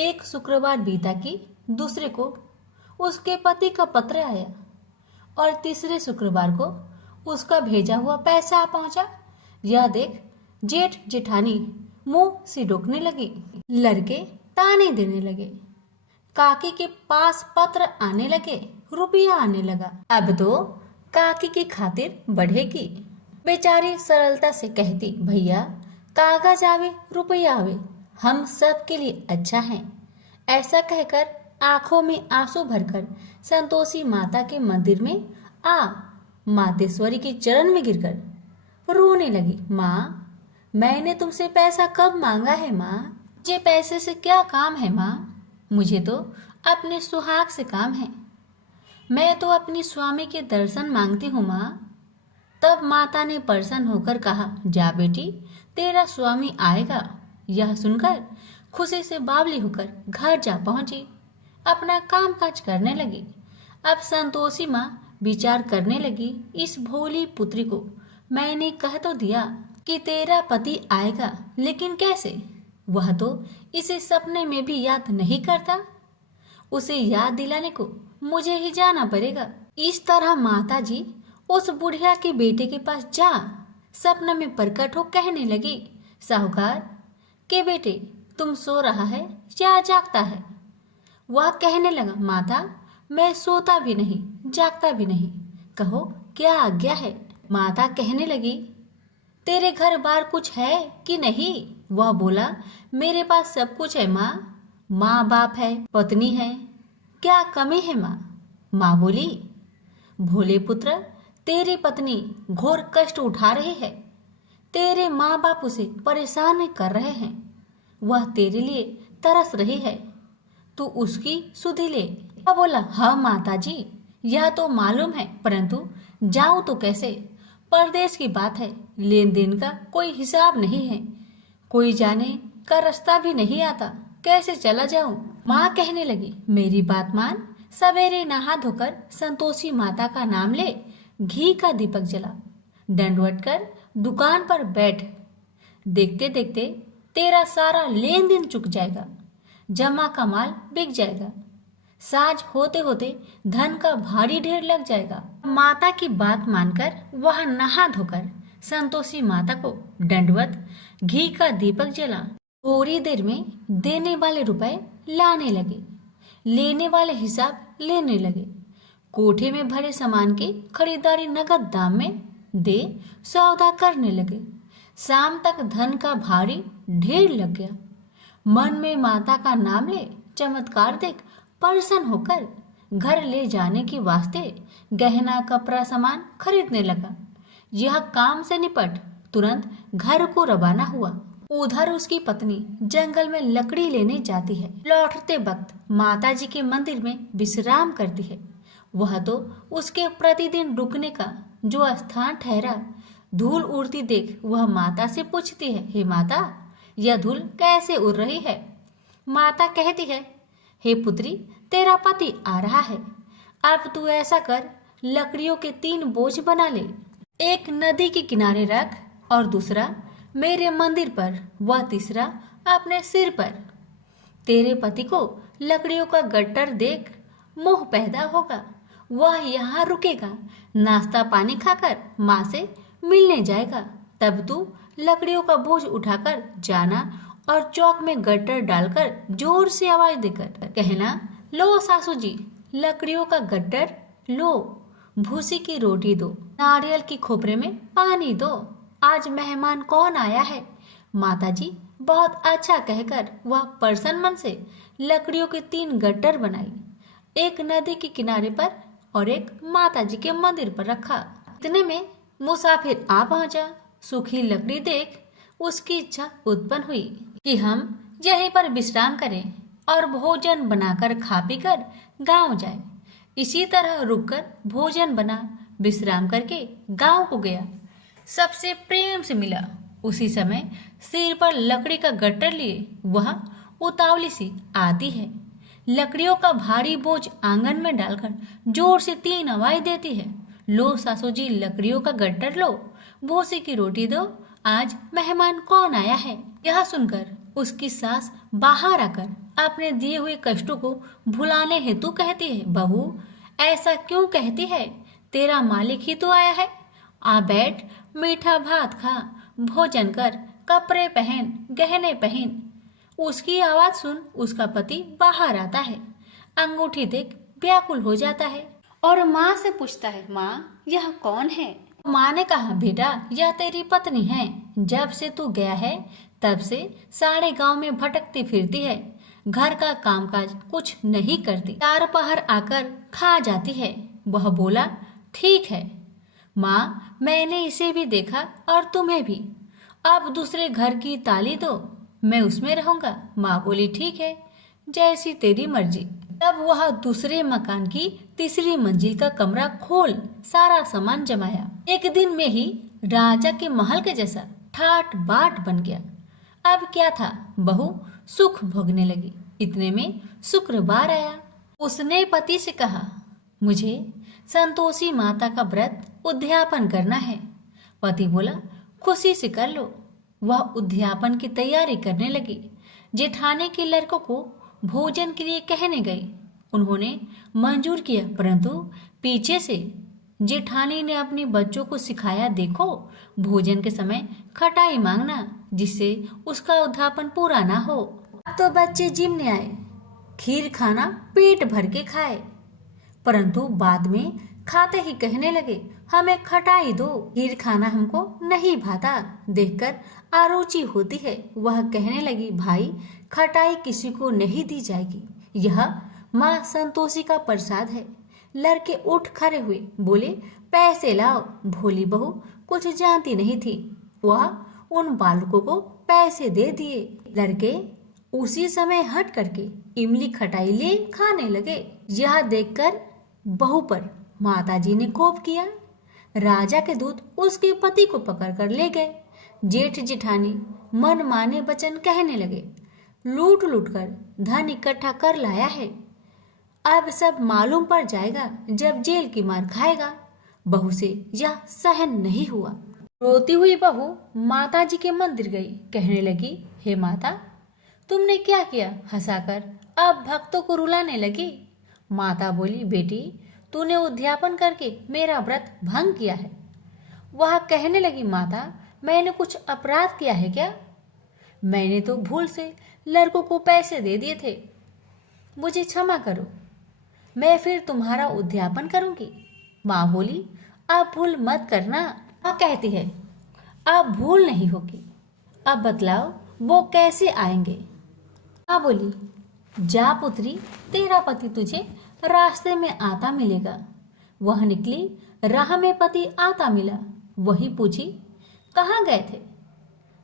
एक शुक्रवार बीता कि दूसरे को उसके पति का पत्र आया और तीसरे शुक्रवार को उसका भेजा हुआ पैसा आ पहुंचा। यह देख जेठ जेठानी मुंह सिडोकने लगी। लड़के ताने देने लगे। काकी के पास पत्र आने लगे, रुपया आने लगा। अब तो काकी की खातिर बढ़ेगी। बेचारी सरलता से कहती, भैया कागज आवे रुपया आवे, हम सब के लिए अच्छा है। ऐसा कहकर आंखों में आंसू भरकर संतोषी माता के मंदिर में आ मातेश्वरी के चरण में गिरकर रोने लगी। माँ, मैंने तुमसे पैसा कब मांगा है माँ? मुझे पैसे से क्या काम है माँ? मुझे तो अपने सुहाग से काम है। मैं तो अपनी स्वामी के दर्शन मांगती हूँ माँ। तब माता ने प्रसन्न होकर कहा, जा बेटी, तेरा स्वामी आएगा। यह सुनकर खुशी से बावली होकर घर जा पहुंची, अपना काम काज करने लगी। अब संतोषी माँ विचार करने लगी, इस भोली पुत्री को मैंने कह तो दिया कि तेरा पति आएगा, लेकिन कैसे? वह तो इसे सपने में भी याद नहीं करता। उसे याद दिलाने को मुझे ही जाना पड़ेगा। इस तरह माता जी उस बुढ़िया के बेटे के पास जा सपना में प्रकट हो कहने लगी, साहूकार के बेटे, तुम सो रहा है या जागता है? वह कहने लगा, माता, मैं सोता भी नहीं जागता भी नहीं, कहो क्या आज्ञा है? माता कहने लगी, तेरे घर बार कुछ है कि नहीं? वह बोला, मेरे पास सब कुछ है माँ, माँ बाप है, पत्नी है, क्या कमी है माँ? माँ बोली, भोले पुत्र, तेरी पत्नी घोर कष्ट उठा रही है, तेरे माँ बाप उसे परेशान कर रहे हैं, वह तेरे लिए तरस रही है, तू उसकी सुधि ले। वह बोला, हाँ माता जी, यह तो मालूम है, परंतु जाऊं तो कैसे? परदेश की बात है, लेन देन का कोई हिसाब नहीं है, कोई जाने का रास्ता भी नहीं आता, कैसे चला जाऊं? माँ कहने लगी, मेरी बात मान, सवेरे नहा धोकर संतोषी माता का नाम ले, घी का दीपक जला, दंडवत कर दुकान पर बैठ, देखते देखते तेरा सारा लेन देन चुक जाएगा, जमा का माल बिक जाएगा, साज होते होते धन का भारी ढेर लग जाएगा। माता की बात मानकर वह नहा धोकर संतोषी माता को दंडवत घी का दीपक जला, थोड़ी देर में देने वाले रुपए लाने लगे, लेने वाले हिसाब लेने लगे, कोठे में भरे सामान की खरीदारी नगद दाम में दे सौदा करने लगे। शाम तक धन का भारी ढेर लग गया। मन में माता का नाम ले चमत्कार देख प्रसन्न होकर घर ले जाने के वास्ते गहना कपड़ा सामान खरीदने लगा। यह काम से निपट तुरंत घर को रवाना हुआ। उधर उसकी पत्नी जंगल में लकड़ी लेने जाती है। लौटते वक्त माता जी के मंदिर में विश्राम करती है। वह तो उसके प्रतिदिन रुकने का जो स्थान ठहरा। धूल उड़ती देख वह माता से पूछती है, हे माता, यह धूल कैसे उड़ रही है? माता कहती है, हे पुत्री, तेरा पति आ रहा है, अब तू ऐसा कर, लकड़ियों के 3 बोझ बना ले, एक नदी के किनारे रख और दूसरा मेरे मंदिर पर, वह तीसरा अपने सिर पर। तेरे पति को लकड़ियों का गट्टर देख मोह पैदा होगा, वह यहाँ रुकेगा, नाश्ता पानी खाकर माँ से मिलने जाएगा, तब तू लकड़ियों का बोझ उठाकर जाना और चौक में गट्टर डालकर जोर से आवाज देकर कहना, लो सासू जी, लकड़ियों का गट्टर लो, भूसी की रोटी दो, नारियल की खोपरे में पानी दो, आज मेहमान कौन आया है? माताजी बहुत अच्छा कहकर वह प्रसन्न मन से लकड़ियों के 3 गट्टर बनाई, एक नदी के किनारे पर और एक माताजी के मंदिर पर रखा। इतने में मुसाफिर आ पहुंचा। सूखी लकड़ी देख उसकी इच्छा उत्पन्न हुई कि हम यहीं पर विश्राम करें और भोजन बनाकर खा पीकर गांव जाए। इसी तरह रुककर भोजन बना, विश्राम करके गांव को गया, सबसे प्रेम से मिला। उसी समय सिर पर लकड़ी का गट्टर लिए वह उतावली सी आती है, लकड़ियों का भारी बोझ आंगन में डालकर जोर से 3 आवाज देती है, लो सासू जी, लकड़ियों का गट्टर लो, भूसी की रोटी दो, आज मेहमान कौन आया है? यह सुनकर उसकी सास बाहर आकर अपने दिए हुए कष्टों को भुलाने हेतु कहती है, बहू ऐसा क्यों कहती है? तेरा मालिक ही तो आया है, आ बैठ, मीठा भात खा, भोजन कर, कपड़े पहन, गहने पहन। उसकी आवाज सुन उसका पति बाहर आता है, अंगूठी देख व्याकुल हो जाता है और माँ से पूछता है, माँ यह कौन है? माँ ने कहा, बेटा यह तेरी पत्नी है, जब से तू गया है तब से सारे गांव में भटकती फिरती है, घर का कामकाज कुछ नहीं करती, 4 पहर आकर खा जाती है। वह बोला, ठीक है माँ, मैंने इसे भी देखा और तुम्हें भी, अब दूसरे घर की ताली दो, मैं उसमें रहूंगा। माँ बोली, ठीक है, जैसी तेरी मर्जी। तब वह दूसरे मकान की तीसरी मंजिल का कमरा खोल सारा सामान जमाया। एक दिन में ही राजा के महल के जैसा ठाट बाट बन गया। अब क्या था, बहू सुख भोगने लगी। इतने में शुक्रवार आया। उसने पति से कहा, मुझे संतोषी माता का व्रत उद्यापन करना है। पति बोला, खुशी से कर लो। वह उद्यापन की तैयारी करने लगी। जेठानी के लड़कों को भोजन के लिए कहने गई। उन्होंने मंजूर किया, परंतु पीछे से जेठानी ने अपने बच्चों को सिखाया, देखो भोजन के समय खटाई मांगना, जिससे उसका उद्यापन पूरा ना हो। अब तो बच्चे जिमने आए, खीर खाना पेट भर के खाए, परंतु बाद में खाते ही कहने लगे, हमें खटाई दो, खीर खाना हमको नहीं भाता, देखकर आरुचि होती है। वह कहने लगी, भाई खटाई किसी को नहीं दी जाएगी, यह माँ संतोषी का प्रसाद है। लड़के उठ खड़े हुए, बोले, पैसे लाओ। भोली बहू कुछ जानती नहीं थी, वह उन बालकों को पैसे दे दिए। लड़के उसी समय हट करके इमली खटाई ले खाने लगे। यह देखकर बहू पर माताजी ने कोप किया। राजा के दूत उसके पति को पकड़कर ले गए। जेठ जेठानी मन माने वचन कहने लगे, लूट लूट कर धन इकट्ठा कर लाया है, अब सब मालूम पड़ जाएगा जब जेल की मार खाएगा। बहू से यह सहन नहीं हुआ। रोती हुई बहू माताजी के मंदिर गई। कहने लगी, हे माता, तुमने क्या किया? हंसाकर अब भक्तों को रुलाने लगी। माता बोली, बेटी तूने उद्यापन करके मेरा व्रत भंग किया है। वह कहने लगी, माता मैंने कुछ अपराध किया है क्या? मैंने तो भूल से लड़कों को पैसे दे दिए थे, मुझे क्षमा करो, मैं फिर तुम्हारा उद्यापन करूंगी। माँ बोली, अब भूल मत करना। माँ कहती है, अब भूल नहीं होगी, अब बतलाओ वो कैसे आएंगे? माँ बोली, जा पुत्री, तेरा पति तुझे रास्ते में आता मिलेगा। वह निकली, राह में पति आता मिला। वही पूछी, कहाँ गए थे?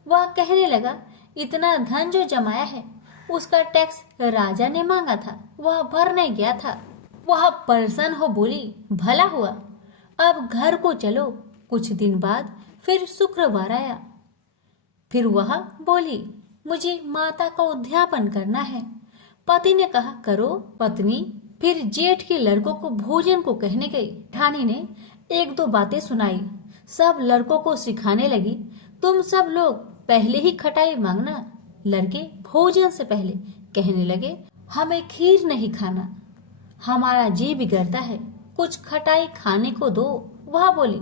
वह कहने लगा, इतना धन जो जमाया है उसका टैक्स राजा ने मांगा था, वह भरने गया था। वह प्रसन्न हो बोली, भला हुआ, अब घर को चलो। कुछ दिन बाद फिर शुक्रवार आया। फिर वह बोली, मुझे माता का उद्यापन करना है। पति ने कहा, करो। पत्नी फिर जेठ के लड़कों को भोजन को कहने गई। ठानी ने एक दो बातें सुनाई। सब लड़कों को सिखाने लगी, तुम सब लोग पहले ही खटाई मांगना। लड़के भोजन से पहले कहने लगे, हमें खीर नहीं खाना, हमारा जी बिगड़ता है, कुछ खटाई खाने को दो। वह बोली,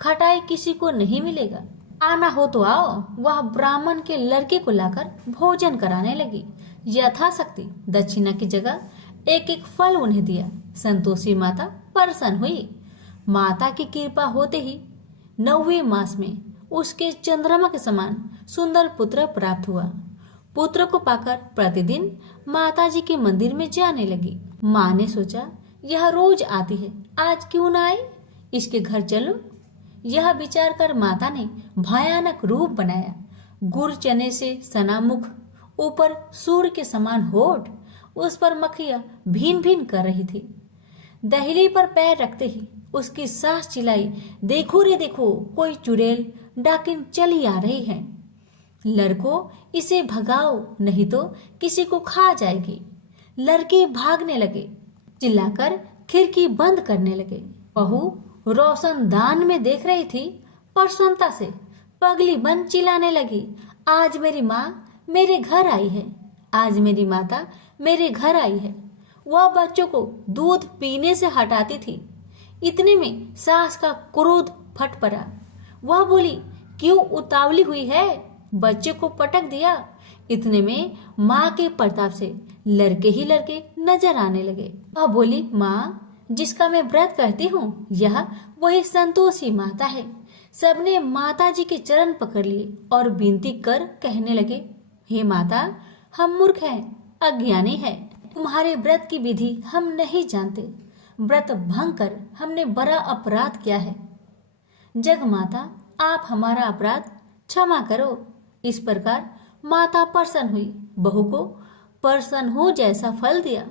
खटाई किसी को नहीं मिलेगा, आना हो तो आओ। वह ब्राह्मण के लड़के को लाकर भोजन कराने लगी। यथाशक्ति दक्षिणा की जगह एक एक फल उन्हें दिया। संतोषी माता प्रसन्न हुई। माता की कृपा होते ही 9वें मास में उसके चंद्रमा के समान सुंदर पुत्र प्राप्त हुआ। पुत्र को पाकर प्रतिदिन माताजी के मंदिर में जाने लगी। माँ ने सोचा, यह रोज आती है, आज क्यों न आए, इसके घर चलो। यह विचार कर माता ने भयानक रूप बनाया। गुड़ चने से सना मुख, ऊपर सूर्य के समान होठ, उस पर मक्खियां भीन भीन कर रही थी। दहली पर पैर रखते ही उसकी सास चिल्लाई, देखो रे देखो, कोई चुड़ैल डाकिन चली आ रही है, लड़कों इसे भगाओ नहीं तो किसी को खा जाएगी। लड़के भागने लगे, चिल्लाकर खिड़की बंद करने लगे। बहू रोशनदान में देख रही थी। प्रसन्नता से पगली बन चिल्लाने लगी, आज मेरी माँ मेरे घर आई है, आज मेरी माता मेरे घर आई है। वह बच्चों को दूध पीने से हटाती थी। इतने में सास का क्रोध फट पड़ा। वह बोली, क्यों उतावली हुई है, बच्चे को पटक दिया। इतने में माँ के प्रताप से लड़के ही लड़के नजर आने लगे। वह बोली, माँ जिसका मैं व्रत करती हूँ, यह वही संतोषी माता है। सबने माता जी के चरण पकड़ लिए और विनती कर कहने लगे, हे माता, हम मूर्ख हैं, अज्ञानी हैं, तुम्हारे व्रत की विधि हम नहीं जानते, व्रत भंग कर हमने बड़ा अपराध किया है। जग माता, आप हमारा अपराध क्षमा करो। इस प्रकार माता प्रसन्न हुई, बहू को प्रसन्न हो जैसा फल दिया।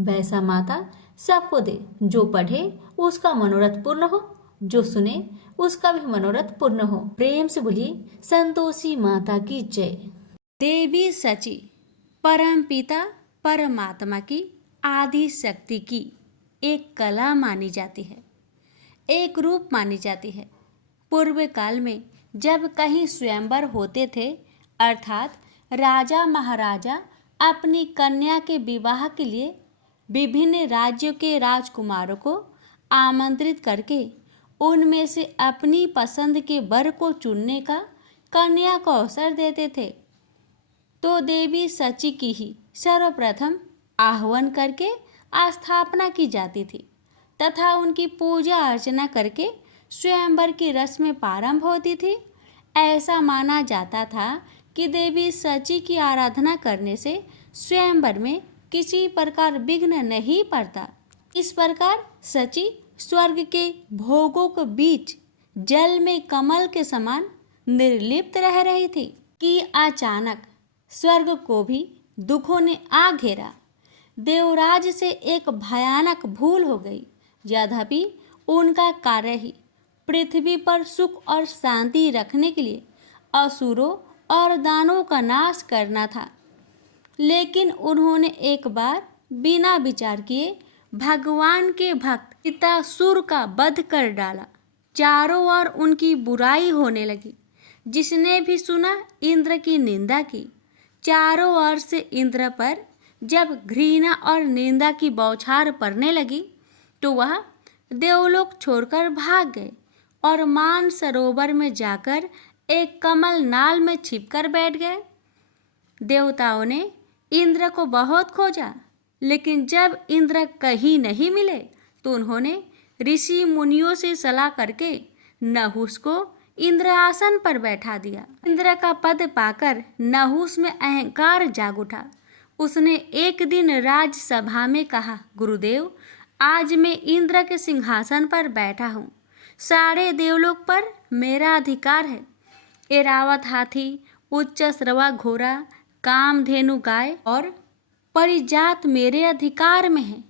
वैसा माता सबको दे, जो पढ़े उसका मनोरथ पूर्ण हो, जो सुने उसका भी मनोरथ पूर्ण हो। प्रेम से बोलिए संतोषी माता की जय। देवी सची परम पिता परमात्मा की आदि शक्ति की एक कला मानी जाती है, एक रूप मानी जाती है। पूर्व काल में जब कहीं स्वयंवर होते थे, अर्थात राजा महाराजा अपनी कन्या के विवाह के लिए विभिन्न राज्यों के राजकुमारों को आमंत्रित करके उनमें से अपनी पसंद के वर को चुनने का कन्या को अवसर देते थे, तो देवी सची की ही सर्वप्रथम आह्वान करके स्थापना की जाती थी तथा उनकी पूजा अर्चना करके स्वयंवर की रस्में प्रारंभ होती थी। ऐसा माना जाता था कि देवी सची की आराधना करने से स्वयंवर में किसी प्रकार विघ्न नहीं पड़ता। इस प्रकार सची स्वर्ग के भोगों के बीच जल में कमल के समान निर्लिप्त रह रही थी कि अचानक स्वर्ग को भी दुखों ने आ घेरा। देवराज से एक भयानक भूल हो गई। यद्यपि उनका कार्य ही पृथ्वी पर सुख और शांति रखने के लिए असुरों और दानवों का नाश करना था, लेकिन उन्होंने एक बार बिना विचार किए भगवान के भक्त पितासुर का वध कर डाला। चारों ओर उनकी बुराई होने लगी। जिसने भी सुना इंद्र की निंदा की। चारों ओर से इंद्र पर जब घृणा और निंदा की बौछार पड़ने लगी तो वह देवलोक छोड़कर भाग गए और मान सरोवर में जाकर एक कमल नाल में छिपकर बैठ गए। देवताओं ने इंद्र को बहुत खोजा, लेकिन जब इंद्र कहीं नहीं मिले तो उन्होंने ऋषि मुनियों से सलाह करके नहुस को इंद्र आसन पर बैठा दिया। इंद्र का पद पाकर नहुस में अहंकार जाग उठा। उसने एक दिन राजसभा में कहा, गुरुदेव, आज मैं इंद्र के सिंहासन पर बैठा हूँ। सारे देवलोक पर मेरा अधिकार है। एरावत हाथी, उच्च श्रवा घोड़ा, कामधेनु गाय और परिजात मेरे अधिकार में है।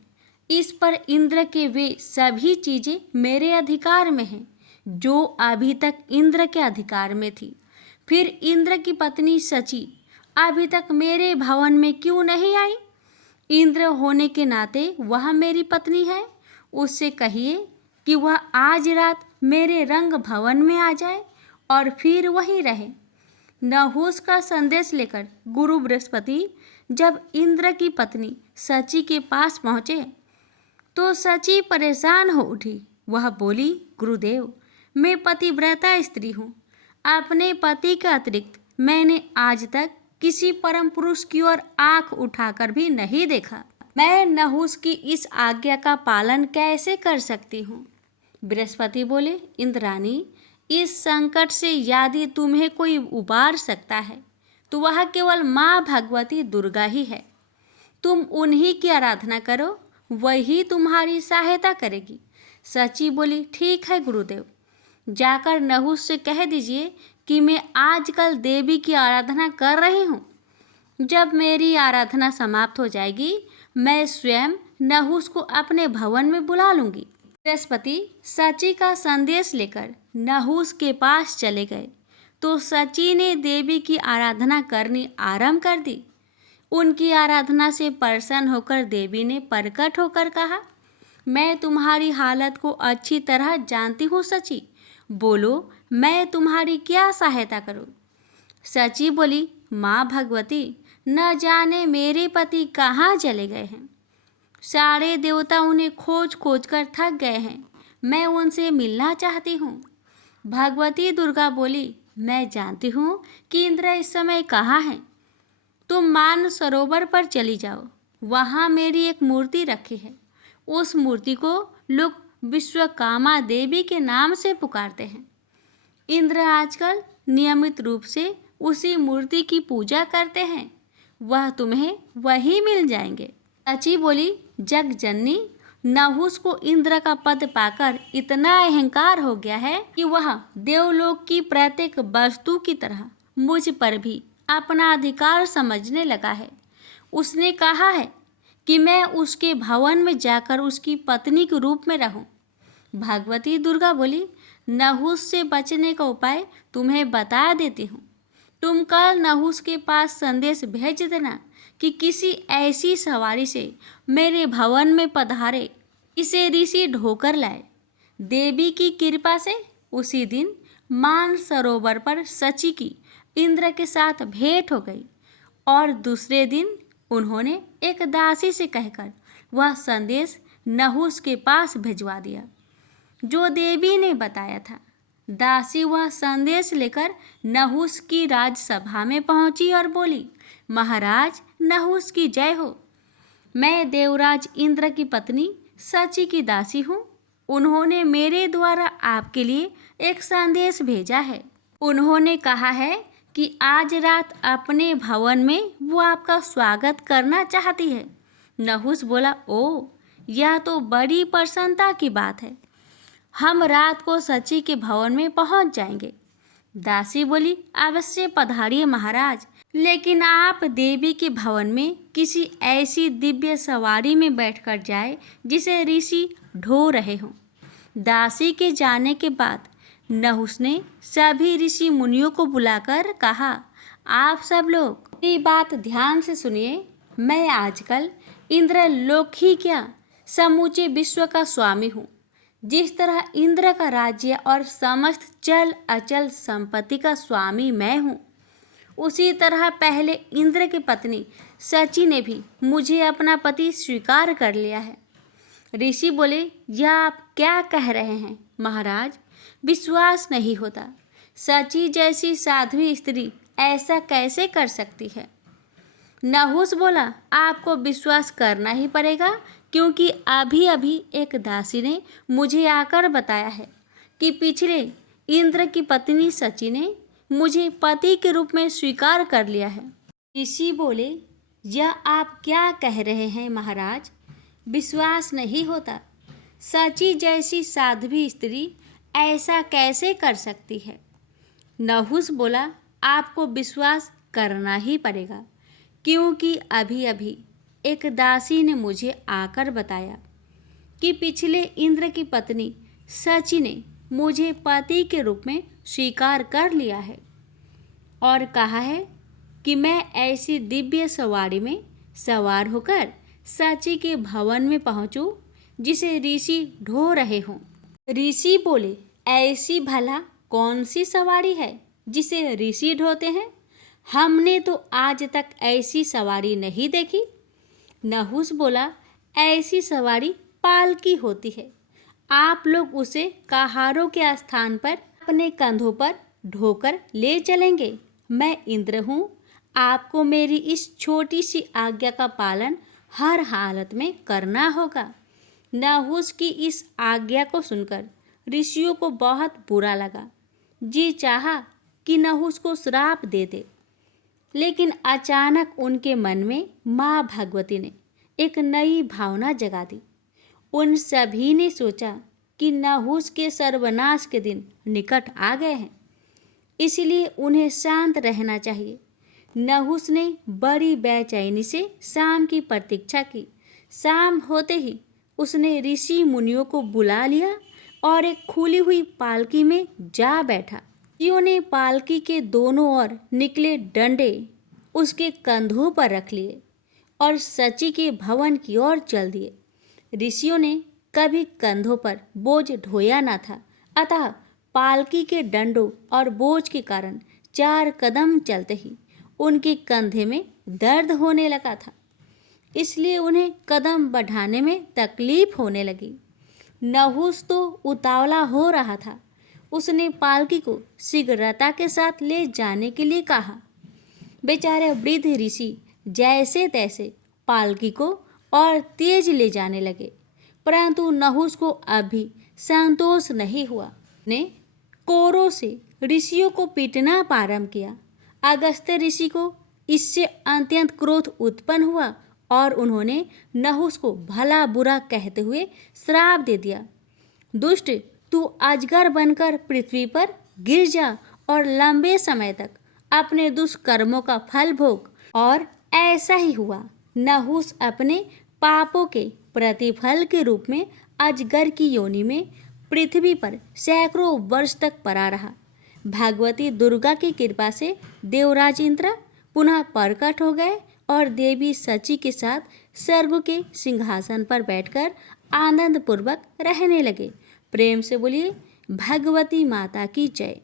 इस पर इंद्र के वे सभी चीजें मेरे अधिकार में हैं जो अभी तक इंद्र के अधिकार में थी। फिर इंद्र की पत्नी सची अभी तक मेरे भवन में क्यों नहीं आई? इंद्र होने के नाते वह मेरी पत्नी है। उससे कहिए कि वह आज रात मेरे रंग भवन में आ जाए और फिर वहीं रहे। नहुस का संदेश लेकर गुरु बृहस्पति जब इंद्र की पत्नी सची के पास पहुँचे तो सची परेशान हो उठी। वह बोली, गुरुदेव, मैं पतिव्रता स्त्री हूँ। अपने पति के अतिरिक्त मैंने आज तक किसी परम पुरुष की ओर आंख उठाकर भी नहीं देखा। मैं नहुस की इस आज्ञा का पालन कैसे कर सकती हूँ? बृहस्पति बोले, इंद्राणी, इस संकट से यदि तुम्हें कोई उबार सकता है तो वह केवल माँ भगवती दुर्गा ही है। तुम उन्हीं की आराधना करो, वही तुम्हारी सहायता करेगी। सची बोली, ठीक है गुरुदेव। जाकर नहुस से कह दीजिए कि मैं आजकल देवी की आराधना कर रही हूँ। जब मेरी आराधना समाप्त हो जाएगी मैं स्वयं नहुस को अपने भवन में बुला लूँगी। बृहस्पति सची का संदेश लेकर नहुस के पास चले गए तो सची ने देवी की आराधना करनी आरंभ कर दी। उनकी आराधना से प्रसन्न होकर देवी ने प्रकट होकर कहा, मैं तुम्हारी हालत को अच्छी तरह जानती हूँ सची, बोलो मैं तुम्हारी क्या सहायता करूँ? सची बोली, माँ भगवती, न जाने मेरे पति कहाँ चले गए हैं। सारे देवता उन्हें खोज खोज कर थक गए हैं। मैं उनसे मिलना चाहती हूँ। भगवती दुर्गा बोली, मैं जानती हूँ कि इंद्र इस समय कहाँ हैं। तुम मान सरोवर पर चली जाओ, वहाँ मेरी एक मूर्ति रखी है। उस मूर्ति को लोग विश्वकामा देवी के नाम से पुकारते हैं। इंद्र आजकल नियमित रूप से उसी मूर्ति की पूजा करते हैं। वह तुम्हें वही मिल जाएंगे। सची बोली, जग जननी, नहुस को इंद्र का पद पाकर इतना अहंकार हो गया है कि वह देवलोक की प्रत्येक वस्तु की तरह मुझ पर भी अपना अधिकार समझने लगा है। उसने कहा है कि मैं उसके भवन में जाकर उसकी पत्नी के रूप में रहूं। भगवती दुर्गा बोली, नहुस से बचने का उपाय तुम्हें बता देती हूँ। तुम कल नहुस के पास संदेश भेज देना कि किसी ऐसी सवारी से मेरे भवन में पधारे, इसे ऋषि ढोकर लाए। देवी की कृपा से उसी दिन मान सरोवर पर सची की इंद्र के साथ भेंट हो गई और दूसरे दिन उन्होंने एक दासी से कहकर वह संदेश नहुस के पास भिजवा दिया जो देवी ने बताया था। दासी वह संदेश लेकर नहुस की राजसभा में पहुंची और बोली, महाराज नहुस की जय हो। मैं देवराज इंद्र की पत्नी सची की दासी हूँ। उन्होंने मेरे द्वारा आपके लिए एक संदेश भेजा है। उन्होंने कहा है कि आज रात अपने भवन में वो आपका स्वागत करना चाहती है। नहुस बोला, ओ, यह तो बड़ी प्रसन्नता की बात है। हम रात को सची के भवन में पहुंच जाएंगे। दासी बोली, अवश्य पधारिए महाराज, लेकिन आप देवी के भवन में किसी ऐसी दिव्य सवारी में बैठकर जाए जिसे ऋषि ढो रहे हों। दासी के जाने के बाद नहुस ने सभी ऋषि मुनियों को बुलाकर कहा, आप सब लोग मेरी बात ध्यान से सुनिए। मैं आजकल इंद्रलोक ही क्या समूचे विश्व का स्वामी हूँ। जिस तरह इंद्र का राज्य और समस्त चल अचल संपत्ति का स्वामी मैं हूँ, उसी तरह पहले इंद्र की पत्नी सची ने भी मुझे अपना पति स्वीकार कर लिया है। ऋषि बोले, यह आप क्या कह रहे हैं महाराज? विश्वास नहीं होता। सची जैसी साध्वी स्त्री ऐसा कैसे कर सकती है? नहुस बोला, आपको विश्वास करना ही पड़ेगा, क्योंकि अभी अभी एक दासी ने मुझे आकर बताया है कि पिछले इंद्र की पत्नी सची ने मुझे पति के रूप में स्वीकार कर लिया है। ऋषि बोले, यह आप क्या कह रहे हैं महाराज? विश्वास नहीं होता। सची जैसी साध्वी स्त्री ऐसा कैसे कर सकती है? नहुस बोला, आपको विश्वास करना ही पड़ेगा, क्योंकि अभी अभी एक दासी ने मुझे आकर बताया कि पिछले इंद्र की पत्नी सची ने मुझे पति के रूप में स्वीकार कर लिया है और कहा है कि मैं ऐसी दिव्य सवारी में सवार होकर सची के भवन में पहुंचूं जिसे ऋषि ढो रहे हों। ऋषि बोले, ऐसी भला कौन सी सवारी है जिसे ऋषि ढोते हैं? हमने तो आज तक ऐसी सवारी नहीं देखी। नहुस बोला, ऐसी सवारी पालकी होती है। आप लोग उसे कहारों के स्थान पर अपने कंधों पर ढोकर ले चलेंगे। मैं इंद्र हूँ। आपको मेरी इस छोटी सी आज्ञा का पालन हर हालत में करना होगा। नहुस की इस आज्ञा को सुनकर ऋषियों को बहुत बुरा लगा। जी चाहा कि नहुस को श्राप दे दे, लेकिन अचानक उनके मन में माँ भगवती ने एक नई भावना जगा दी। उन सभी ने सोचा कि नहुस के सर्वनाश के दिन निकट आ गए हैं, इसलिए उन्हें शांत रहना चाहिए। नहुस ने बड़ी बेचैनी से शाम की प्रतीक्षा की। शाम होते ही उसने ऋषि मुनियों को बुला लिया और एक खुली हुई पालकी में जा बैठा। ऋषियों ने पालकी के दोनों ओर निकले डंडे उसके कंधों पर रख लिए और सची के भवन की ओर चल दिए। ऋषियों ने कभी कंधों पर बोझ ढोया न था, अतः पालकी के डंडों और बोझ के कारण 4 कदम चलते ही उनके कंधे में दर्द होने लगा था, इसलिए उन्हें कदम बढ़ाने में तकलीफ होने लगी। नहुस तो उतावला हो रहा था। उसने पालकी को शीघ्रता के साथ ले जाने के लिए कहा। बेचारे वृद्ध ऋषि जैसे तैसे पालकी को और तेज ले जाने लगे, परंतु नहुस को अभी संतोष नहीं हुआ। ने कोरों से ऋषियों को पीटना प्रारंभ किया। अगस्त्य ऋषि को इससे अत्यंत क्रोध उत्पन्न हुआ और उन्होंने नहुस को भला बुरा कहते हुए श्राप दे दिया। दुष्ट, तू अजगर बनकर पृथ्वी पर गिर जा और लंबे समय तक अपने दुष्कर्मों का फल भोग। और ऐसा ही हुआ। नहुस अपने पापों के प्रतिफल के रूप में अजगर की योनि में पृथ्वी पर सैकड़ों वर्ष तक पड़ा रहा। भगवती दुर्गा की कृपा से देवराज इंद्र पुनः प्रकट हो गए और देवी सची के साथ स्वर्ग के सिंहासन पर बैठकर आनंद पूर्वक रहने लगे। प्रेम से बोलिए भगवती माता की जय।